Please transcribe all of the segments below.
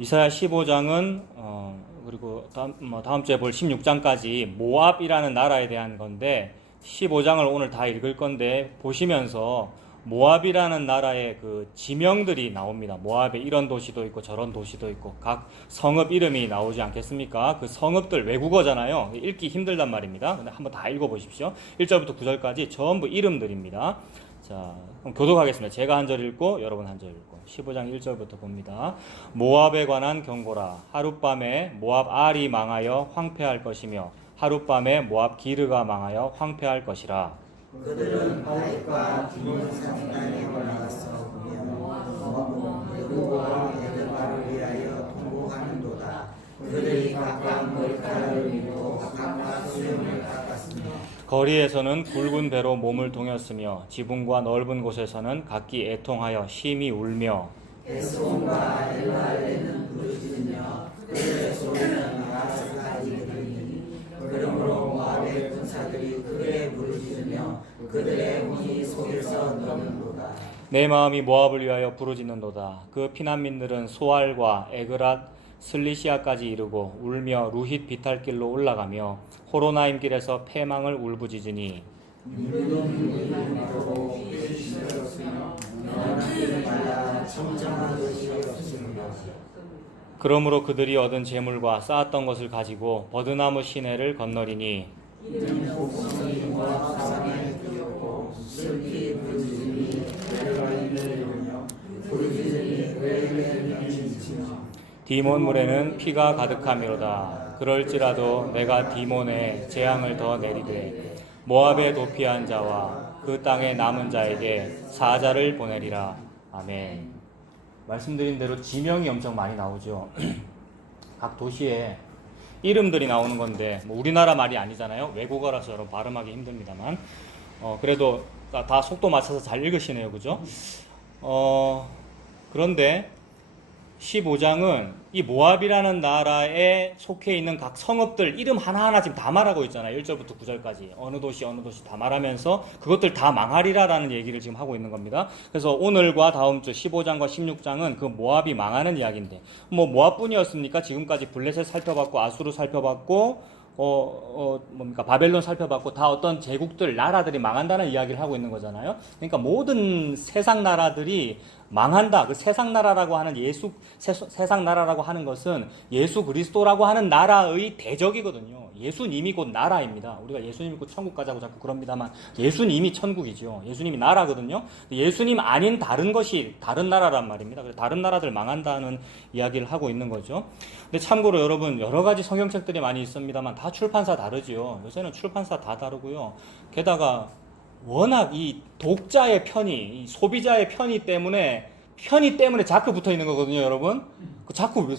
이사야 15장은 그리고 다음 주에 볼 16장까지 모압이라는 나라에 대한 건데 15장을 오늘 다 읽을 건데 보시면서 모압이라는 나라의 그 지명들이 나옵니다. 모압에 이런 도시도 있고 저런 도시도 있고 각 성읍 이름이 나오지 않겠습니까? 그 성읍들 외국어잖아요. 읽기 힘들단 말입니다. 근데 한번 다 읽어보십시오. 1절부터 9절까지 전부 이름들입니다. 자, 그럼 교독하겠습니다. 제가 한 절 읽고 여러분 한 절 읽고 15장 1절부터 봅니다. 모압에 관한 경고라. 하룻밤에 모압 알이 망하여 황폐할 것이며 하룻밤에 모압 기르가 망하여 황폐할 것이라. 그들은 바윗과 디몬 산단에 올라가서 보며 여호와 에드바를 위하여 통곡하는도다. 그들이 각각 머리카락을 밀고 각각 수염을 깎았으며 거리에서는 굵은 배로 몸을 동였으며 지붕과 넓은 곳에서는 각기 애통하여 심히 울며 에스온과 엘랄레는 부르짖으며 그들의 소리는 아라스까지 들리니 그러므로 모압의 군사들이 그들의 부르짖으며 그들의 혼이 속에서 넘는도다. 내 마음이 모압을 위하여 부르짖는도다. 그 피난민들은 소알과 에그랏 슬리시아까지 이르고 울며 루힛 비탈길로 올라가며 호로나임 길에서 패망을 울부짖으니 그러므로 그들이 얻은 재물과 쌓았던 것을 가지고 버드나무 시내를 건너리니 디몬 물에는 피가 가득하미로다. 그럴지라도 내가 디몬에 재앙을 더 내리되 모압에 도피한 자와 그 땅에 남은 자에게 사자를 보내리라. 아멘. 말씀드린 대로 지명이 엄청 많이 나오죠. 각 도시에 이름들이 나오는 건데 뭐 우리나라 말이 아니잖아요. 외국어라서 여러분 발음하기 힘듭니다만 그래도 다 속도 맞춰서 잘 읽으시네요. 그죠? 그런데 15장은 이 모압이라는 나라에 속해 있는 각 성읍들 이름 하나하나 지금 다 말하고 있잖아요. 1절부터 9절까지 어느 도시 다 말하면서 그것들 다 망하리라라는 얘기를 지금 하고 있는 겁니다. 그래서 오늘과 다음 주 15장과 16장은 그 모압이 망하는 이야기인데 뭐 모압뿐이었습니까? 지금까지 블레셋 살펴봤고 아수르 살펴봤고 바벨론 살펴봤고 다 어떤 제국들 나라들이 망한다는 이야기를 하고 있는 거잖아요. 그러니까 모든 세상 나라들이 망한다. 그 세상 나라라고 하는 세상 나라라고 하는 것은 예수 그리스도라고 하는 나라의 대적이거든요. 예수님이 곧 나라입니다. 우리가 예수님이 곧 천국 가자고 자꾸 그럽니다만 예수님이 천국이죠. 예수님이 나라거든요. 예수님 아닌 다른 것이 다른 나라란 말입니다. 그래서 다른 나라들 망한다는 이야기를 하고 있는 거죠. 근데 참고로 여러분 여러 가지 성경책들이 많이 있습니다만 다 출판사 다르지요. 요새는 출판사 다 다르고요. 게다가 워낙 이 독자의 편의, 이 소비자의 편의 때문에 자꾸 붙어 있는 거거든요, 여러분.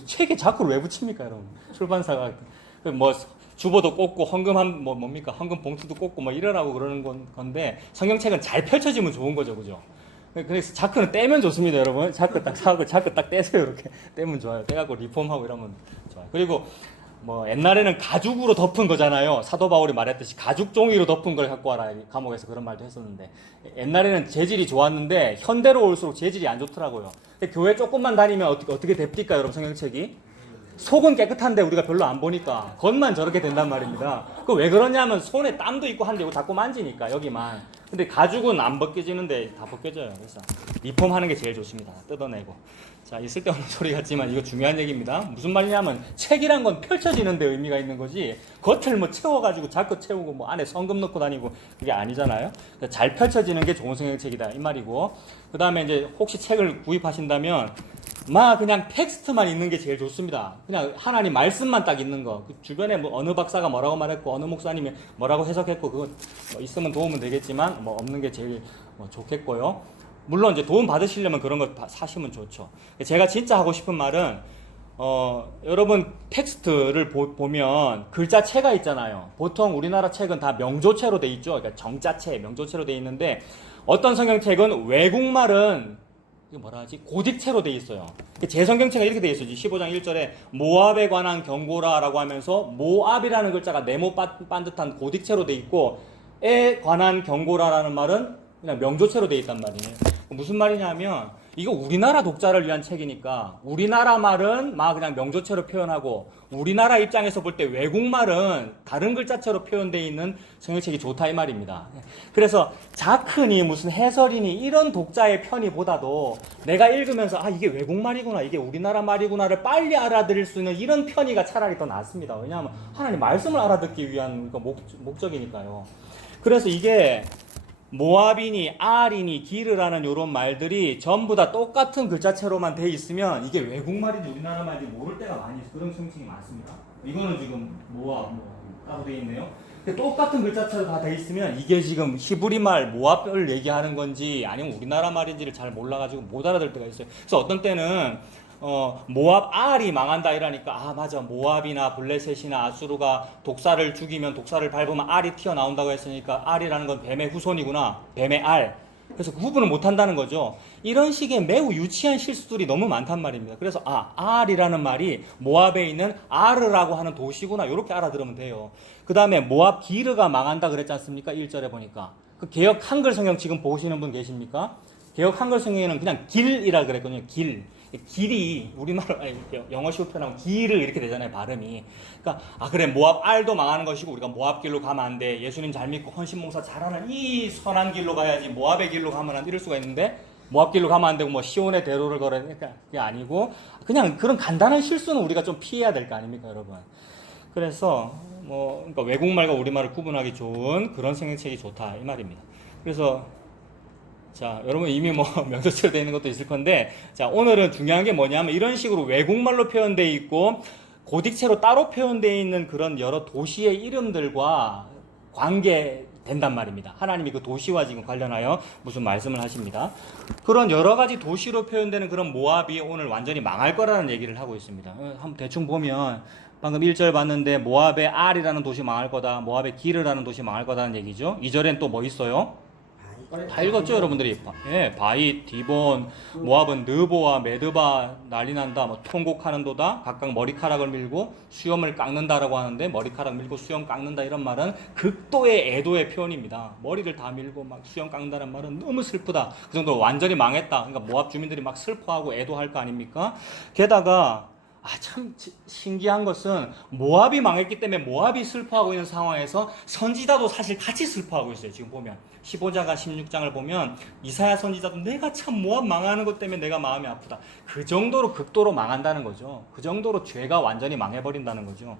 책에 자꾸를 왜 붙입니까, 여러분? 출판사가 뭐 주보도 꽂고 헌금 봉투도 꽂고 뭐 이러라고 그러는 건데 성경책은 잘 펼쳐지면 좋은 거죠, 그죠? 그래서 자크는 떼면 좋습니다, 여러분. 자크 딱 사고 자크 딱 떼세요, 이렇게 떼면 좋아요. 떼갖고 리폼하고 이러면 좋아요. 그리고 뭐 옛날에는 가죽으로 덮은 거잖아요. 사도 바울이 말했듯이 가죽 종이로 덮은 걸 갖고 와라. 감옥에서 그런 말도 했었는데 옛날에는 재질이 좋았는데 현대로 올수록 재질이 안 좋더라고요. 교회 조금만 다니면 어떻게 됩니까, 여러분? 성경책이 속은 깨끗한데 우리가 별로 안 보니까 겉만 저렇게 된단 말입니다. 그 왜 그러냐면 손에 땀도 있고 한데 이거 자꾸 만지니까 여기만. 근데 가죽은 안 벗겨지는데 다 벗겨져요. 그래서 리폼하는 게 제일 좋습니다. 뜯어내고. 자, 이 쓸데없는 소리 같지만 이거 중요한 얘기입니다. 무슨 말이냐면 책이란 건 펼쳐지는 데 의미가 있는 거지 겉을 뭐 채워가지고 자꾸 채우고 뭐 안에 성금 넣고 다니고 그게 아니잖아요. 잘 펼쳐지는 게 좋은 성경책이다 이 말이고, 그 다음에 이제 혹시 책을 구입하신다면 그냥 텍스트만 있는 게 제일 좋습니다. 그냥 하나님 말씀만 딱 있는 거. 그 주변에 뭐 어느 박사가 뭐라고 말했고 어느 목사님이 뭐라고 해석했고 그거 뭐 있으면 도움은 되겠지만 뭐 없는 게 제일 좋겠고요. 물론 이제 도움 받으시려면 그런 거 사시면 좋죠. 제가 진짜 하고 싶은 말은 여러분 텍스트를 보면 글자체가 있잖아요. 보통 우리나라 책은 다 명조체로 돼 있죠. 그러니까 정자체, 명조체로 돼 있는데 어떤 성경책은 외국말은 고딕체로 돼 있어요. 제 성경책은 이렇게 돼 있어요. 15장 1절에 모압에 관한 경고라라고 하면서 모압이라는 글자가 네모 반듯한 고딕체로 돼 있고 에 관한 경고라라는 말은 그냥 명조체로 돼 있단 말이에요. 무슨 말이냐면 이거 우리나라 독자를 위한 책이니까 우리나라 말은 막 그냥 명조체로 표현하고 우리나라 입장에서 볼 때 외국말은 다른 글자체로 표현되어 있는 성경책이 좋다 이 말입니다. 그래서 자크니 무슨 해설이니 이런 독자의 편의보다도 내가 읽으면서 아 이게 외국말이구나 이게 우리나라 말이구나를 빨리 알아들을 수 있는 이런 편의가 차라리 더 낫습니다. 왜냐하면 하나님 말씀을 알아듣기 위한 목적이니까요. 그래서 이게 모압이니 알이니 기르라는 이런 말들이 전부 다 똑같은 글자체로만 돼 있으면 이게 외국말인지 우리나라 말인지 모를 때가 많이 있어요. 그런 성칭이 많습니다. 이거는 지금 모압 따로 돼 있네요. 똑같은 글자체로 다 돼 있으면 이게 지금 히브리 말 모압을 얘기하는 건지 아니면 우리나라 말인지를 잘 몰라가지고 못 알아들 때가 있어요. 그래서 어떤 때는 모압 알이 망한다 이러니까 아 맞아 모압이나 블레셋이나 아수르가 독사를 죽이면 독사를 밟으면 알이 튀어나온다고 했으니까 알이라는 건 뱀의 후손이구나 뱀의 알 그래서 구분을 못한다는 거죠. 이런 식의 매우 유치한 실수들이 너무 많단 말입니다. 그래서 알이라는 말이 모압에 있는 아르라고 하는 도시구나 이렇게 알아들으면 돼요. 그 다음에 모압 기르가 망한다 그랬지 않습니까? 1절에 보니까 그 개역 한글 성경 지금 보시는 분 계십니까? 개역 한글 성경에는 그냥 길이라 그랬거든요. 길이 우리말로 영어식으로 표현하면 길을 이렇게 되잖아요 발음이. 그러니까 그래 모압 알도 망하는 것이고 우리가 모압 길로 가면 안 돼. 예수님 잘 믿고 헌신봉사 잘하는 이 선한 길로 가야지 모압의 길로 가면 안 돼. 이럴 수가 있는데 모압 길로 가면 안 되고 뭐 시온의 대로를 걸어야 되니까 그게 아니고 그냥 그런 간단한 실수는 우리가 좀 피해야 될 거 아닙니까 여러분. 그래서 그러니까 외국말과 우리말을 구분하기 좋은 그런 성경책이 좋다 이 말입니다. 그래서 자, 여러분 이미 명조체로 되어 있는 것도 있을 건데, 자, 오늘은 중요한 게 뭐냐면 이런 식으로 외국말로 표현되어 있고 고딕체로 따로 표현되어 있는 그런 여러 도시의 이름들과 관계된단 말입니다. 하나님이 그 도시와 지금 관련하여 무슨 말씀을 하십니다. 그런 여러 가지 도시로 표현되는 그런 모압이 오늘 완전히 망할 거라는 얘기를 하고 있습니다. 한번 대충 보면 방금 1절 봤는데 모압의 알이라는 도시 망할 거다, 모압의 기르라는 도시 망할 거다는 얘기죠. 2절엔 또 뭐 있어요? 다 읽었죠 여러분들이. 바잇, 디본, 모압은 느보와 메드바 난리 난다, 통곡하는도다, 각각 머리카락을 밀고 수염을 깎는다라고 하는데 머리카락 밀고 수염 깎는다 이런 말은 극도의 애도의 표현입니다. 머리를 다 밀고 막 수염 깎는다는 말은 너무 슬프다. 그 정도로 완전히 망했다. 그러니까 모압 주민들이 막 슬퍼하고 애도할 거 아닙니까? 게다가 참 신기한 것은 모압이 망했기 때문에 모압이 슬퍼하고 있는 상황에서 선지자도 사실 같이 슬퍼하고 있어요. 지금 보면 15장과 16장을 보면 이사야 선지자도 내가 참 모압 망하는 것 때문에 내가 마음이 아프다. 그 정도로 극도로 망한다는 거죠. 그 정도로 죄가 완전히 망해버린다는 거죠.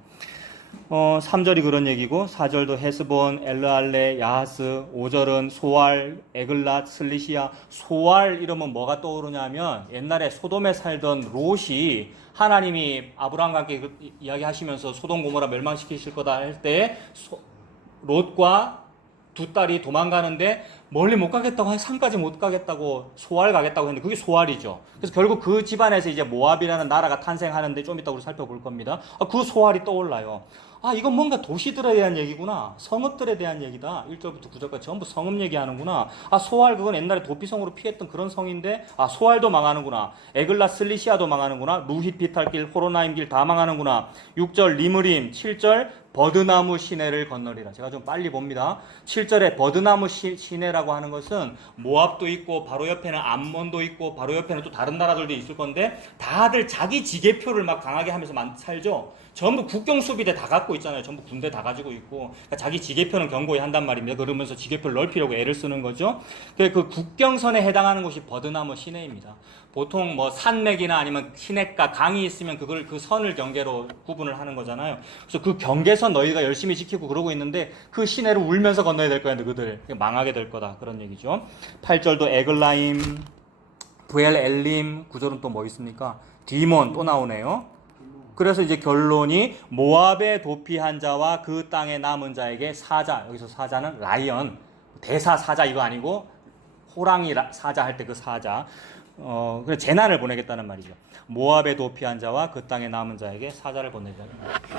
3절이 그런 얘기고 4절도 헤스본, 엘르알레, 야하스, 5절은 소알, 에글랏, 슬리시아. 소알 이러면 뭐가 떠오르냐면 옛날에 소돔에 살던 롯이 하나님이 아브라함과 함께 이야기하시면서 소돔 고모라 멸망시키실 거다 할 때 롯과 두 딸이 도망가는데 멀리 못 가겠다고 산까지 못 가겠다고 소알 가겠다고 했는데 그게 소알이죠. 그래서 결국 그 집안에서 이제 모압이라는 나라가 탄생하는데 좀 이따 우리 살펴볼 겁니다. 그 소알이 떠올라요. 이건 뭔가 도시들에 대한 얘기구나. 성읍들에 대한 얘기다. 1절부터 9절까지 전부 성읍 얘기하는구나. 소알 그건 옛날에 도피성으로 피했던 그런 성인데 소알도 망하는구나. 에글라 슬리시아도 망하는구나. 루힛 비탈길 호로나임 길 다 망하는구나. 6절 리므림, 7절 버드나무 시내를 건너리라. 제가 좀 빨리 봅니다. 7절에 버드나무 시내라고 하는 것은 모압도 있고 바로 옆에는 암몬도 있고 바로 옆에는 또 다른 나라들도 있을 건데 다들 자기 지계표를 막 강하게 하면서 살죠. 전부 국경 수비대 다 갖고 있잖아요. 전부 군대 다 가지고 있고 그러니까 자기 지계표는 견고히 한단 말입니다. 그러면서 지계표를 넓히려고 애를 쓰는 거죠. 그 국경선에 해당하는 곳이 버드나무 시내입니다. 보통 산맥이나 아니면 시냇가 강이 있으면 그 선을 경계로 구분을 하는 거잖아요. 그래서 그 경계선 너희가 열심히 지키고 그러고 있는데 그 시내를 울면서 건너야 될 거야 너희들. 망하게 될 거다 그런 얘기죠. 8절도 에글라임, 부엘 엘림. 9절은 또 뭐 있습니까? 디몬 또 나오네요. 그래서 이제 결론이 모압의 도피한 자와 그 땅에 남은 자에게 사자. 여기서 사자는 라이언, 대사 사자 이거 아니고 호랑이 사자 할 때 그 사자. 그래서 재난을 보내겠다는 말이죠. 모압의 도피한 자와 그 땅에 남은 자에게 사자를 보내자.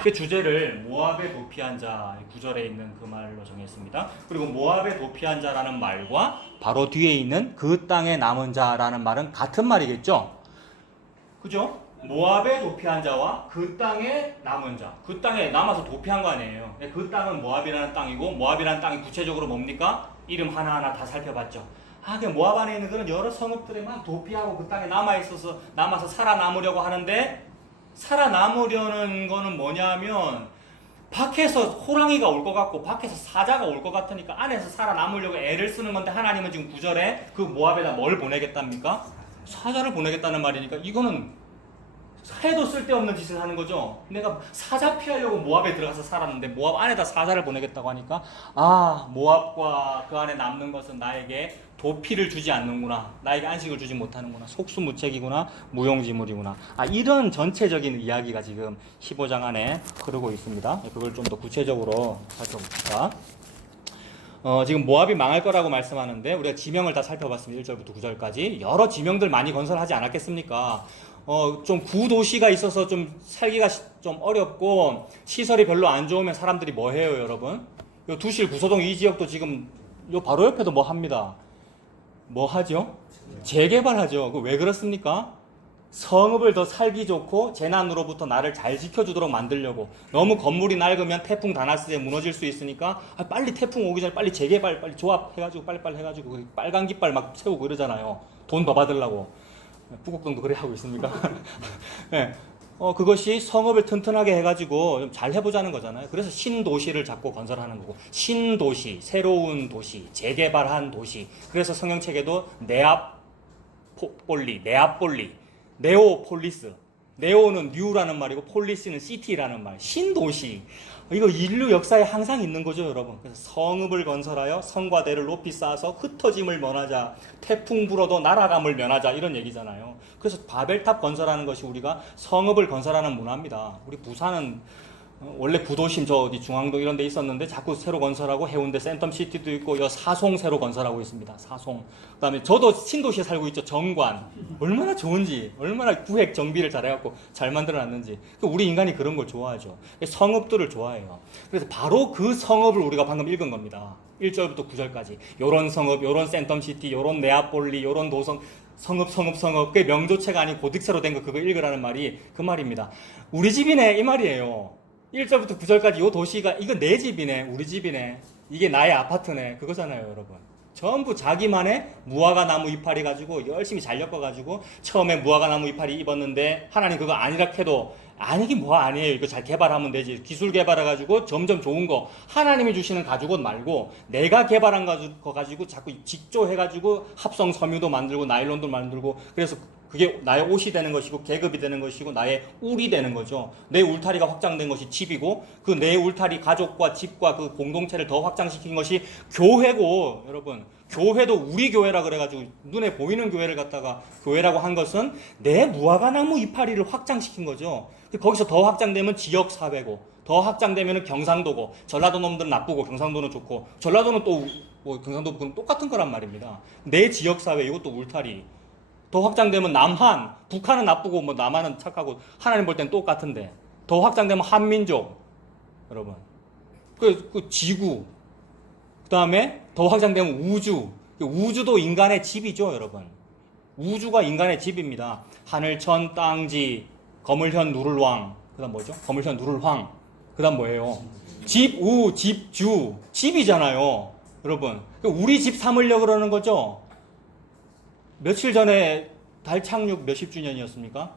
그 주제를 모압의 도피한 자 9절에 있는 그 말로 정했습니다. 그리고 모압의 도피한 자라는 말과 바로 뒤에 있는 그 땅에 남은 자라는 말은 같은 말이겠죠. 그죠? 모압의 도피한 자와 그 땅에 남은 자. 그 땅에 남아서 도피한 거 아니에요. 그 땅은 모압이라는 땅이고 모압이라는 땅이 구체적으로 뭡니까? 이름 하나하나 다 살펴봤죠. 그 모압 안에 있는 그런 여러 성읍들이 막 도피하고 그 땅에 남아서 살아남으려고 하는데, 살아남으려는 거는 뭐냐면 밖에서 호랑이가 올 것 같고 밖에서 사자가 올 것 같으니까 안에서 살아남으려고 애를 쓰는 건데, 하나님은 지금 9절에 그 모압에다 뭘 보내겠답니까? 사자를 보내겠다는 말이니까 이거는 해도 쓸데없는 짓을 하는 거죠. 내가 사자 피하려고 모압에 들어가서 살았는데 모압 안에다 사자를 보내겠다고 하니까, 모압과 그 안에 남는 것은 나에게 도피를 주지 않는구나, 나에게 안식을 주지 못하는구나, 속수무책이구나, 무용지물이구나. 이런 전체적인 이야기가 지금 15장 안에 흐르고 있습니다. 그걸 좀 더 구체적으로 살펴봅시다. 지금 모압이 망할 거라고 말씀하는데, 우리가 지명을 다 살펴봤습니다. 1절부터 9절까지 여러 지명들 많이 건설하지 않았겠습니까? 좀 구도시가 있어서 좀 살기가 좀 어렵고 시설이 별로 안 좋으면 사람들이 뭐 해요, 여러분? 요 두실 구소동 이 지역도 지금 요 바로 옆에도 뭐 합니다. 뭐 하죠? 재개발하죠. 왜 그렇습니까? 성읍을 더 살기 좋고 재난으로부터 나를 잘 지켜주도록 만들려고. 너무 건물이 낡으면 태풍 다나스에 무너질 수 있으니까 빨리 태풍 오기 전에 빨리 재개발, 빨리 조합해가지고 빨리 해가지고 빨간 깃발 막 세우고 이러잖아요. 돈 더 받으려고. 부곡동도 그래 하고 있습니까? 네. 그것이 성읍을 튼튼하게 해가지고 좀 잘 해보자는 거잖아요. 그래서 신도시를 자꾸 건설하는 거고, 신도시, 새로운 도시, 재개발한 도시. 그래서 성경책에도 네아폴리, 네오폴리스. 네오는 뉴라는 말이고 폴리스는 시티라는 말. 신도시. 이거 인류 역사에 항상 있는 거죠, 여러분. 그래서 성읍을 건설하여 성과대를 높이 쌓아서 흩어짐을 면하자, 태풍 불어도 날아감을 면하자, 이런 얘기잖아요. 그래서 바벨탑 건설하는 것이 우리가 성읍을 건설하는 문화입니다. 우리 부산은 원래 구도심 저 어디 중앙동 이런 데 있었는데 자꾸 새로 건설하고, 해운대 센텀시티도 있고, 사송 새로 건설하고 있습니다. 사송. 그다음에 저도 신도시에 살고 있죠. 정관. 얼마나 좋은지, 얼마나 구획 정비를 잘해갖고 잘 만들어놨는지. 우리 인간이 그런 걸 좋아하죠. 성읍들을 좋아해요. 그래서 바로 그 성읍을 우리가 방금 읽은 겁니다. 1절부터 9절까지. 요런 성읍, 요런 센텀시티, 요런 네아폴리, 요런 도성, 성읍. 그게 명조체가 아닌 고딕체로 된 거, 그거 읽으라는 말이 그 말입니다. 우리 집이네, 이 말이에요. 1절부터 9절까지 요 도시가, 이거 내 집이네, 우리 집이네, 이게 나의 아파트네, 그거잖아요, 여러분. 전부 자기만의 무화과 나무 이파리 가지고 열심히 잘 엮어가지고 처음에 무화과 나무 이파리 입었는데 하나님 그거 아니라 해도 아니긴 뭐 아니에요. 이거 잘 개발하면 되지. 기술 개발해가지고 점점 좋은 거 하나님이 주시는 가죽 옷 말고 내가 개발한 거 가지고 자꾸 직조해가지고 합성 섬유도 만들고 나일론도 만들고, 그래서 그게 나의 옷이 되는 것이고 계급이 되는 것이고 나의 울이 되는 거죠. 내 울타리가 확장된 것이 집이고, 그 내 울타리 가족과 집과 그 공동체를 더 확장시킨 것이 교회고, 여러분 교회도 우리 교회라 그래가지고 눈에 보이는 교회를 갖다가 교회라고 한 것은 내 무화과 나무 이파리를 확장시킨 거죠. 거기서 더 확장되면 지역 사회고, 더 확장되면 경상도고, 전라도 놈들은 나쁘고 경상도는 좋고, 전라도는 또 뭐 경상도 똑같은 거란 말입니다. 내 지역 사회, 이것도 울타리. 더 확장되면 남한, 북한은 나쁘고 뭐 남한은 착하고, 하나님 볼 땐 똑같은데. 더 확장되면 한민족, 여러분. 그 지구. 그 다음에 더 확장되면 우주. 우주도 인간의 집이죠, 여러분. 우주가 인간의 집입니다. 하늘천 땅지, 거물현 누를왕. 그 다음 뭐죠? 거물현 누를황. 그 다음 뭐예요? 집우, 집주. 집이잖아요, 여러분. 우리 집 삼으려고 그러는 거죠? 며칠 전에 달 착륙 몇십 주년이었습니까?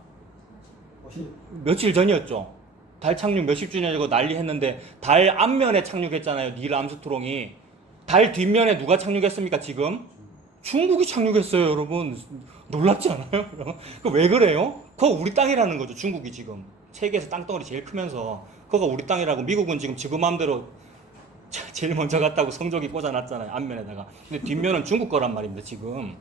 며칠 전이었죠. 달 착륙 몇십 주년이고 난리 했는데, 달 앞면에 착륙했잖아요, 닐 암스트롱이. 달 뒷면에 누가 착륙했습니까, 지금? 중국이 착륙했어요, 여러분. 놀랍지 않아요? 왜 그래요? 그거 우리 땅이라는 거죠, 중국이 지금. 세계에서 땅덩어리 제일 크면서. 그거가 우리 땅이라고. 미국은 지금 마음대로 제일 먼저 갔다고 성적이 꽂아놨잖아요, 앞면에다가. 근데 뒷면은 중국 거란 말입니다, 지금.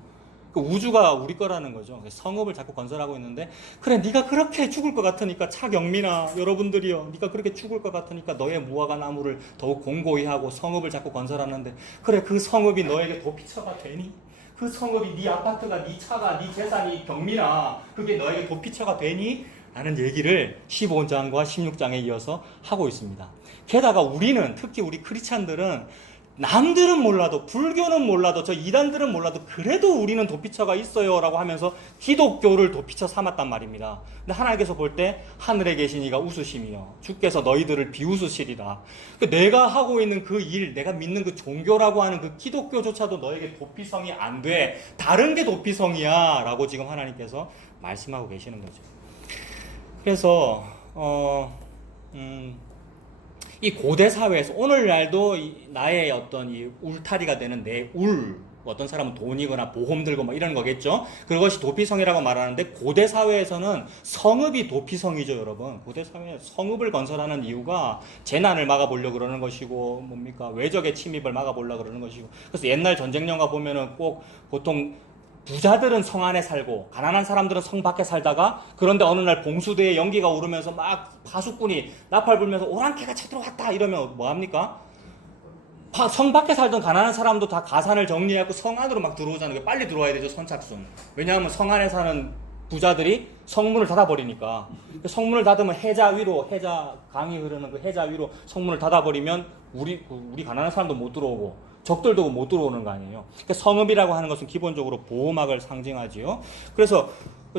우주가 우리 거라는 거죠. 성읍을 자꾸 건설하고 있는데, 그래 네가 그렇게 죽을 것 같으니까, 차경민아 여러분들이요, 네가 그렇게 죽을 것 같으니까 너의 무화과 나무를 더욱 공고히 하고 성읍을 자꾸 건설하는데, 그래 그 성읍이 너에게 도피처가 되니? 그 성읍이 네 아파트가, 네 차가, 네 재산이, 경민아, 그게 너에게 도피처가 되니? 라는 얘기를 15장과 16장에 이어서 하고 있습니다. 게다가 우리는, 특히 우리 크리스찬들은 남들은 몰라도, 불교는 몰라도, 저 이단들은 몰라도 그래도 우리는 도피처가 있어요 라고 하면서 기독교를 도피처 삼았단 말입니다. 근데 하나님께서 볼 때 하늘에 계신 이가 웃으심이요 주께서 너희들을 비웃으시리라. 내가 하고 있는 그 일, 내가 믿는 그 종교라고 하는 그 기독교조차도 너에게 도피성이 안 돼. 다른 게 도피성이야 라고 지금 하나님께서 말씀하고 계시는 거죠. 그래서 이 고대 사회에서 오늘날도 나의 어떤 이 울타리가 되는 내 어떤 사람은 돈이거나 보험 들고 뭐 이런 거겠죠. 그것이 도피성이라고 말하는데 고대 사회에서는 성읍이 도피성이죠, 여러분. 고대 사회에 성읍을 건설하는 이유가 재난을 막아보려고 그러는 것이고 뭡니까? 외적의 침입을 막아보려고 그러는 것이고. 그래서 옛날 전쟁 영화 보면은 꼭 보통 부자들은 성 안에 살고 가난한 사람들은 성 밖에 살다가 그런데 어느 날 봉수대에 연기가 오르면서 막 파수꾼이 나팔 불면서 오랑캐가 쳐들어왔다 이러면 뭐합니까? 성 밖에 살던 가난한 사람도 다 가산을 정리하고 성 안으로 막 들어오자는 게 빨리 들어와야 되죠, 선착순. 왜냐하면 성 안에 사는 부자들이 성문을 닫아버리니까. 성문을 닫으면 해자 강이 흐르는 그 해자 위로 성문을 닫아버리면 우리 가난한 사람도 못 들어오고 적들도 못 들어오는 거 아니에요. 그러니까 성읍이라고 하는 것은 기본적으로 보호막을 상징하지요. 그래서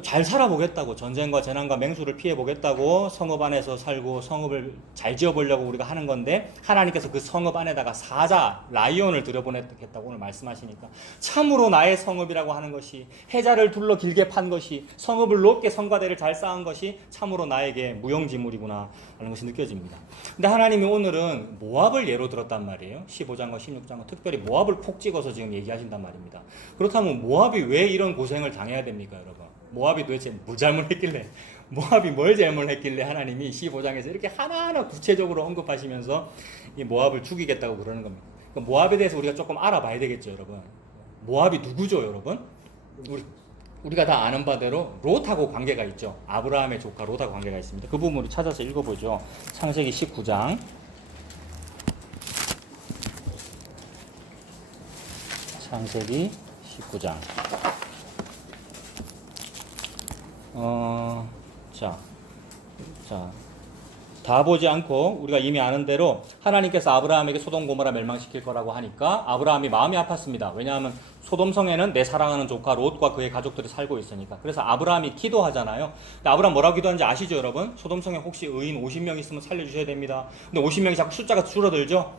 잘 살아보겠다고, 전쟁과 재난과 맹수를 피해보겠다고 성읍 안에서 살고 성읍을 잘 지어보려고 우리가 하는 건데 하나님께서 그 성읍 안에다가 사자, 라이온을 들여보냈겠다고 오늘 말씀하시니까 참으로 나의 성읍이라고 하는 것이 해자를 둘러 길게 판 것이 성읍을 높게 성과대를 잘 쌓은 것이 참으로 나에게 무용지물이구나 하는 것이 느껴집니다. 근데 하나님이 오늘은 모압을 예로 들었단 말이에요. 15장과 16장은 특별히 모압을 콕 찍어서 지금 얘기하신단 말입니다. 그렇다면 모압이 왜 이런 고생을 당해야 됩니까, 여러분? 모압이 도대체 뭘 잘못했길래, 모압이 뭘 잘못했길래 하나님이 15장에서 이렇게 하나하나 구체적으로 언급하시면서 이 모압을 죽이겠다고 그러는 겁니다. 그러니까 모압에 대해서 우리가 조금 알아봐야 되겠죠, 여러분. 모압이 누구죠, 여러분? 우리가 다 아는 바대로 롯하고 관계가 있죠. 아브라함의 조카 롯하고 관계가 있습니다. 그 부분을 찾아서 읽어보죠. 창세기 19장. 창세기 19장. 다 보지 않고 우리가 이미 아는 대로 하나님께서 아브라함에게 소돔 고모라 멸망시킬 거라고 하니까 아브라함이 마음이 아팠습니다. 왜냐하면 소돔성에는 내 사랑하는 조카 롯과 그의 가족들이 살고 있으니까. 그래서 아브라함이 기도하잖아요. 근데 아브라함 뭐라고 기도하는지 아시죠, 여러분? 소돔성에 혹시 의인 50명 있으면 살려주셔야 됩니다. 근데 50명이 자꾸 숫자가 줄어들죠.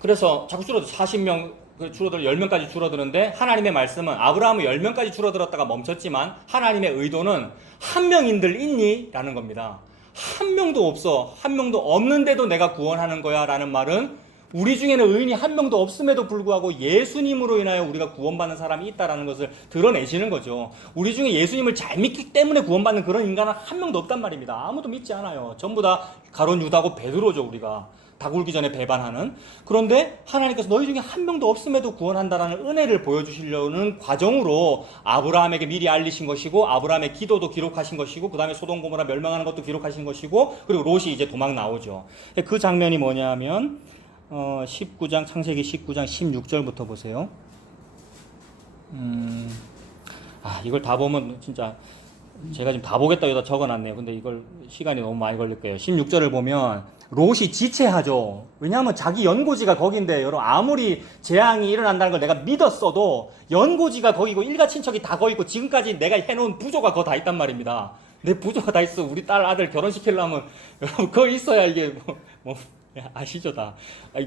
그래서 자꾸 40명 줄어들어 10명까지 줄어드는데 하나님의 말씀은 아브라함은 10명까지 줄어들었다가 멈췄지만 하나님의 의도는 한 명인들 있니? 라는 겁니다. 한 명도 없어. 한 명도 없는데도 내가 구원하는 거야 라는 말은 우리 중에는 의인이 한 명도 없음에도 불구하고 예수님으로 인하여 우리가 구원받는 사람이 있다라는 것을 드러내시는 거죠. 우리 중에 예수님을 잘 믿기 때문에 구원받는 그런 인간은 한 명도 없단 말입니다. 아무도 믿지 않아요. 전부 다 가룟 유다고 베드로죠, 우리가. 다 굴기 전에 배반하는. 그런데 하나님께서 너희 중에 한 명도 없음에도 구원한다라는 은혜를 보여주시려는 과정으로 아브라함에게 미리 알리신 것이고 아브라함의 기도도 기록하신 것이고 그 다음에 소돔 고모라 멸망하는 것도 기록하신 것이고 그리고 롯이 이제 도망 나오죠. 그 장면이 뭐냐면 19장 창세기 19장 16절부터 보세요. 이걸 다 보면 진짜 제가 지금 다 보겠다 여기다 적어놨네요. 근데 이걸 시간이 너무 많이 걸릴 거예요. 16절을 보면 롯이 지체하죠. 왜냐하면 자기 연고지가 거긴데 여러분 아무리 재앙이 일어난다는 걸 내가 믿었어도 연고지가 거기고 일가 친척이 다 거기고 지금까지 내가 해놓은 부조가 거 다 있단 말입니다. 내 부조가 다 있어. 우리 딸 아들 결혼시키려면 여러분 그거 있어야 이게 아시죠 다.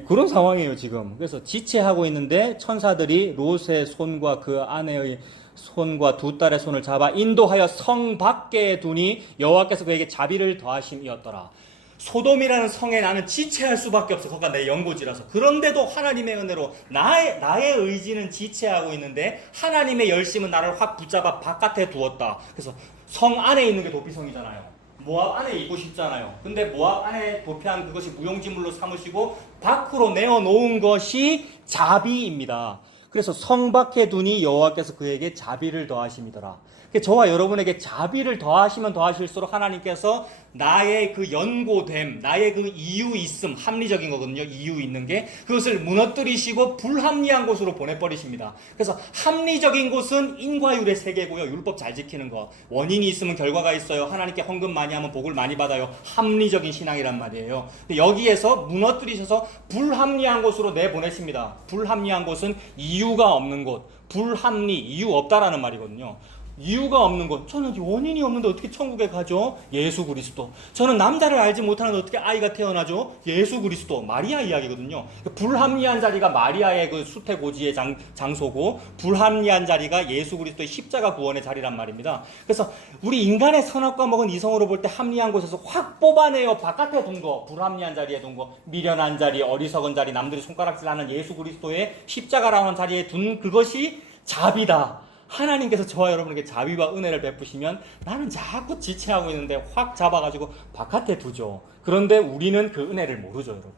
그런 상황이에요 지금. 그래서 지체하고 있는데 천사들이 롯의 손과 그 아내의 손과 두 딸의 손을 잡아 인도하여 성 밖에 두니 여호와께서 그에게 자비를 더하심이었더라. 소돔이라는 성에 나는 지체할 수밖에 없어. 거기가 내 연고지라서. 그런데도 하나님의 은혜로 나의 의지는 지체하고 있는데 하나님의 열심은 나를 확 붙잡아 바깥에 두었다. 그래서 성 안에 있는 게 도피성이잖아요. 모압 안에 있고 싶잖아요. 근데 모압 안에 도피한 그것이 무용지물로 삼으시고 밖으로 내어놓은 것이 자비입니다. 그래서 성 밖에 두니 여호와께서 그에게 자비를 더하심이더라. 저와 여러분에게 자비를 더하시면 더하실수록 하나님께서 나의 그 연고됨, 나의 그 이유 있음, 합리적인 거거든요. 이유 있는 게 그것을 무너뜨리시고 불합리한 곳으로 보내버리십니다. 그래서 합리적인 곳은 인과율의 세계고요. 율법 잘 지키는 거. 원인이 있으면 결과가 있어요. 하나님께 헌금 많이 하면 복을 많이 받아요. 합리적인 신앙이란 말이에요. 근데 여기에서 무너뜨리셔서 불합리한 곳으로 내보내십니다. 불합리한 곳은 이유가 없는 곳. 불합리, 이유 없다라는 말이거든요. 이유가 없는 것. 저는 원인이 없는데 어떻게 천국에 가죠? 예수 그리스도. 저는 남자를 알지 못하는데 어떻게 아이가 태어나죠? 예수 그리스도. 마리아 이야기거든요. 불합리한 자리가 마리아의 그 수태고지의 장소고, 불합리한 자리가 예수 그리스도의 십자가 구원의 자리란 말입니다. 그래서 우리 인간의 선악과 먹은 이성으로 볼 때 합리한 곳에서 확 뽑아내요. 바깥에 둔 거, 불합리한 자리에 둔 거, 미련한 자리, 어리석은 자리, 남들이 손가락질하는 예수 그리스도의 십자가라는 자리에 둔 그것이 자비다. 하나님께서 저와 여러분에게 자비와 은혜를 베푸시면 나는 자꾸 지체하고 있는데 확 잡아가지고 바깥에 두죠. 그런데 우리는 그 은혜를 모르죠, 여러분.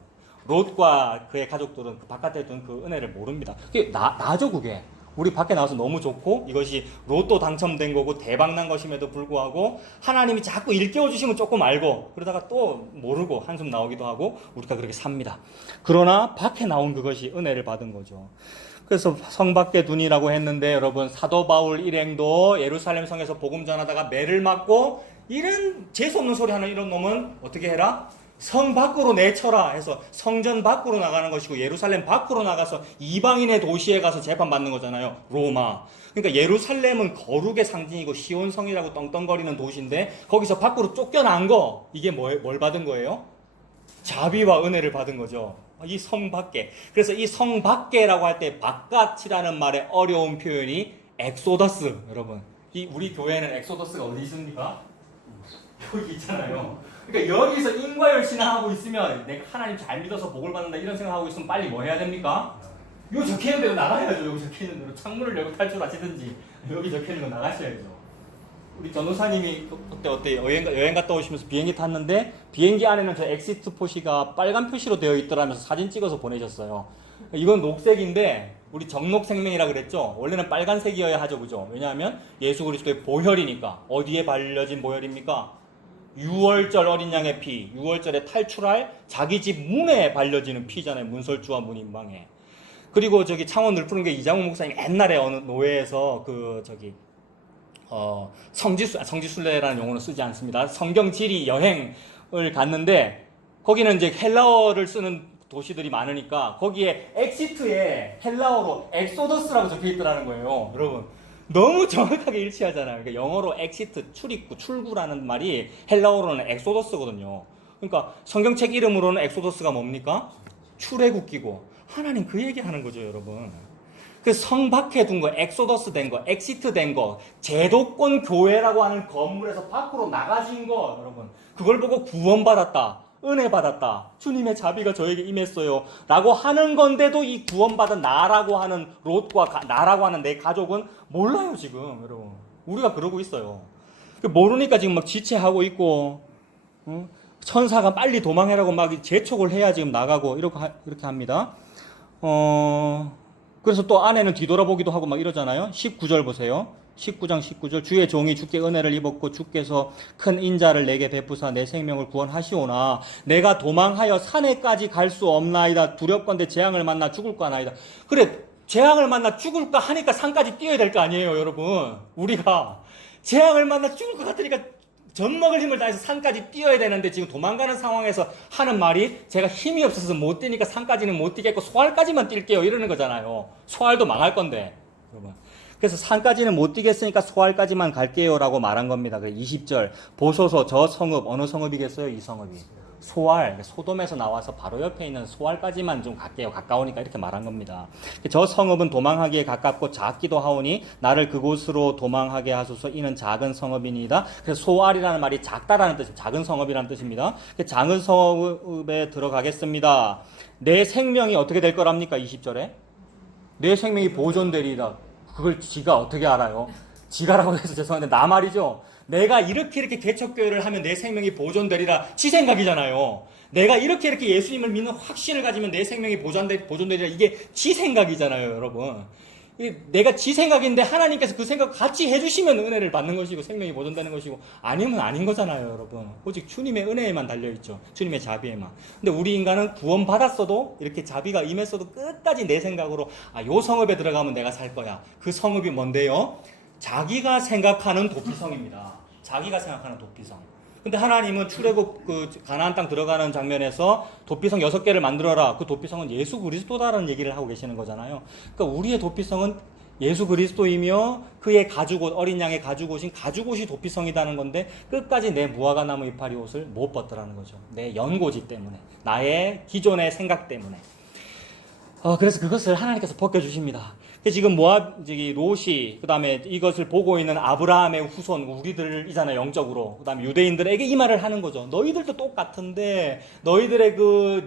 롯과 그의 가족들은 그 바깥에 둔 그 은혜를 모릅니다. 그게 나죠, 그게. 우리 밖에 나와서 너무 좋고 이것이 로또 당첨된 거고 대박난 것임에도 불구하고 하나님이 자꾸 일깨워 주시면 조금 알고 그러다가 또 모르고 한숨 나오기도 하고 우리가 그렇게 삽니다. 그러나 밖에 나온 그것이 은혜를 받은 거죠. 그래서 성 밖에 둔이라고 했는데 여러분 사도 바울 일행도 예루살렘 성에서 복음 전하다가 매를 맞고 이런 재수없는 소리 하는 이런 놈은 어떻게 해라? 성 밖으로 내쳐라 해서 성전 밖으로 나가는 것이고 예루살렘 밖으로 나가서 이방인의 도시에 가서 재판받는 거잖아요. 로마. 그러니까 예루살렘은 거룩의 상징이고 시온성이라고 떵떵거리는 도시인데 거기서 밖으로 쫓겨난 거 이게 뭘 받은 거예요? 자비와 은혜를 받은 거죠. 이 성 밖에. 그래서 이 성 밖에라고 할 때 바깥이라는 말의 어려운 표현이 엑소더스. 여러분, 이 우리 교회는 엑소더스가 어디 있습니까? 여기 있잖아요. 그러니까 여기서 인과율 신앙하고 있으면 내가 하나님 잘 믿어서 복을 받는다 이런 생각하고 있으면 빨리 뭐 해야 됩니까? 여기 적혀있는 대로 나가야죠. 여기 적혀있는 대로 창문을 열고 탈출하시든지 여기 적혀있는 거 나가셔야죠. 우리 전도사님이 그때 어때 여행 갔다 오시면서 비행기 탔는데 비행기 안에는 저 엑시트 표시가 빨간 표시로 되어 있더라면서 사진 찍어서 보내셨어요. 이건 녹색인데 우리 정록생명이라 그랬죠. 원래는 빨간색이어야 하죠, 그죠? 왜냐하면 예수 그리스도의 보혈이니까. 어디에 발려진 보혈입니까? 6월절 어린 양의 피, 6월절에 탈출할 자기 집 문에 발려지는 피잖아요. 문설주와 문인방에. 그리고 저기 창원 늘푸른교 이장훈 목사님 옛날에 어느 노예에서 성지순례라는 용어는 쓰지 않습니다. 성경 지리 여행을 갔는데 거기는 이제 헬라어를 쓰는 도시들이 많으니까 거기에 엑시트에 헬라어로 엑소더스라고 적혀 있더라는 거예요. 여러분 너무 정확하게 일치하잖아요. 그러니까 영어로 엑시트 출입구 출구라는 말이 헬라어로는 엑소더스거든요. 그러니까 성경책 이름으로는 엑소더스가 뭡니까? 출애굽기고 하나님 그 얘기하는 거죠, 여러분. 그 성 밖에 둔 거, 엑소더스 된 거, 엑시트 된 거, 제도권 교회라고 하는 건물에서 밖으로 나가진 거, 여러분. 그걸 보고 구원받았다, 은혜 받았다, 주님의 자비가 저에게 임했어요 라고 하는 건데도 이 구원받은 나라고 하는 롯과 나라고 하는 내 가족은 몰라요, 지금, 여러분. 우리가 그러고 있어요. 모르니까 지금 막 지체하고 있고, 천사가 빨리 도망해라고 막 재촉을 해야 지금 나가고, 이렇게 합니다. 그래서 또 안에는 뒤돌아보기도 하고 막 이러잖아요. 19절 보세요. 19장 19절 주의 종이 주께 은혜를 입었고 주께서 큰 인자를 내게 베푸사 내 생명을 구원하시오나 내가 도망하여 산에까지 갈 수 없나이다. 두렵건대 재앙을 만나 죽을까 하나이다. 그래 재앙을 만나 죽을까 하니까 산까지 뛰어야 될 거 아니에요, 여러분. 우리가 재앙을 만나 죽을 것 같으니까 젖먹을 힘을 다해서 산까지 뛰어야 되는데 지금 도망가는 상황에서 하는 말이 제가 힘이 없어서 못 뛰니까 산까지는 못 뛰겠고 소알까지만 뛸게요 이러는 거잖아요. 소알도 망할 건데 여러분. 그래서 산까지는 못 뛰겠으니까 소알까지만 갈게요 라고 말한 겁니다. 20절 보소서 저 성읍 어느 성읍이겠어요? 이 성읍이 소알, 소돔에서 나와서 바로 옆에 있는 소알까지만 좀 갈게요. 가까우니까 이렇게 말한 겁니다. 저 성읍은 도망하기에 가깝고 작기도 하오니 나를 그곳으로 도망하게 하소서. 이는 작은 성읍이니이다. 그래서 소알이라는 말이 작다라는 뜻, 작은 성읍이라는 뜻입니다. 작은 성읍에 들어가겠습니다. 내 생명이 어떻게 될 거랍니까? 20절에 내 생명이 보존되리라. 그걸 지가 어떻게 알아요? 지가라고 해서 죄송한데 나 말이죠. 내가 이렇게 개척교회를 하면 내 생명이 보존되리라. 지 생각이잖아요. 내가 이렇게 예수님을 믿는 확신을 가지면 내 생명이 보존되리라. 이게 지 생각이잖아요, 여러분. 내가 지 생각인데 하나님께서 그 생각 같이 해주시면 은혜를 받는 것이고 생명이 보존되는 것이고 아니면 아닌 거잖아요, 여러분. 오직 주님의 은혜에만 달려있죠. 주님의 자비에만. 근데 우리 인간은 구원받았어도 이렇게 자비가 임했어도 끝까지 내 생각으로 요 성읍에 들어가면 내가 살 거야. 그 성읍이 뭔데요? 자기가 생각하는 도피성입니다. 자기가 생각하는 도피성. 근데 하나님은 출애굽 그 가나안 땅 들어가는 장면에서 도피성 6개를 만들어라. 그 도피성은 예수 그리스도다라는 얘기를 하고 계시는 거잖아요. 그러니까 우리의 도피성은 예수 그리스도이며 그의 가죽옷, 어린 양의 가죽옷인 가죽옷이 도피성이라는 건데 끝까지 내 무화과 나무 이파리 옷을 못 벗더라는 거죠. 내 연고지 때문에, 나의 기존의 생각 때문에. 그래서 그것을 하나님께서 벗겨주십니다. 지금 롯이, 그 다음에 이것을 보고 있는 아브라함의 후손, 우리들이잖아요, 영적으로. 그 다음에 유대인들에게 이 말을 하는 거죠. 너희들도 똑같은데, 너희들의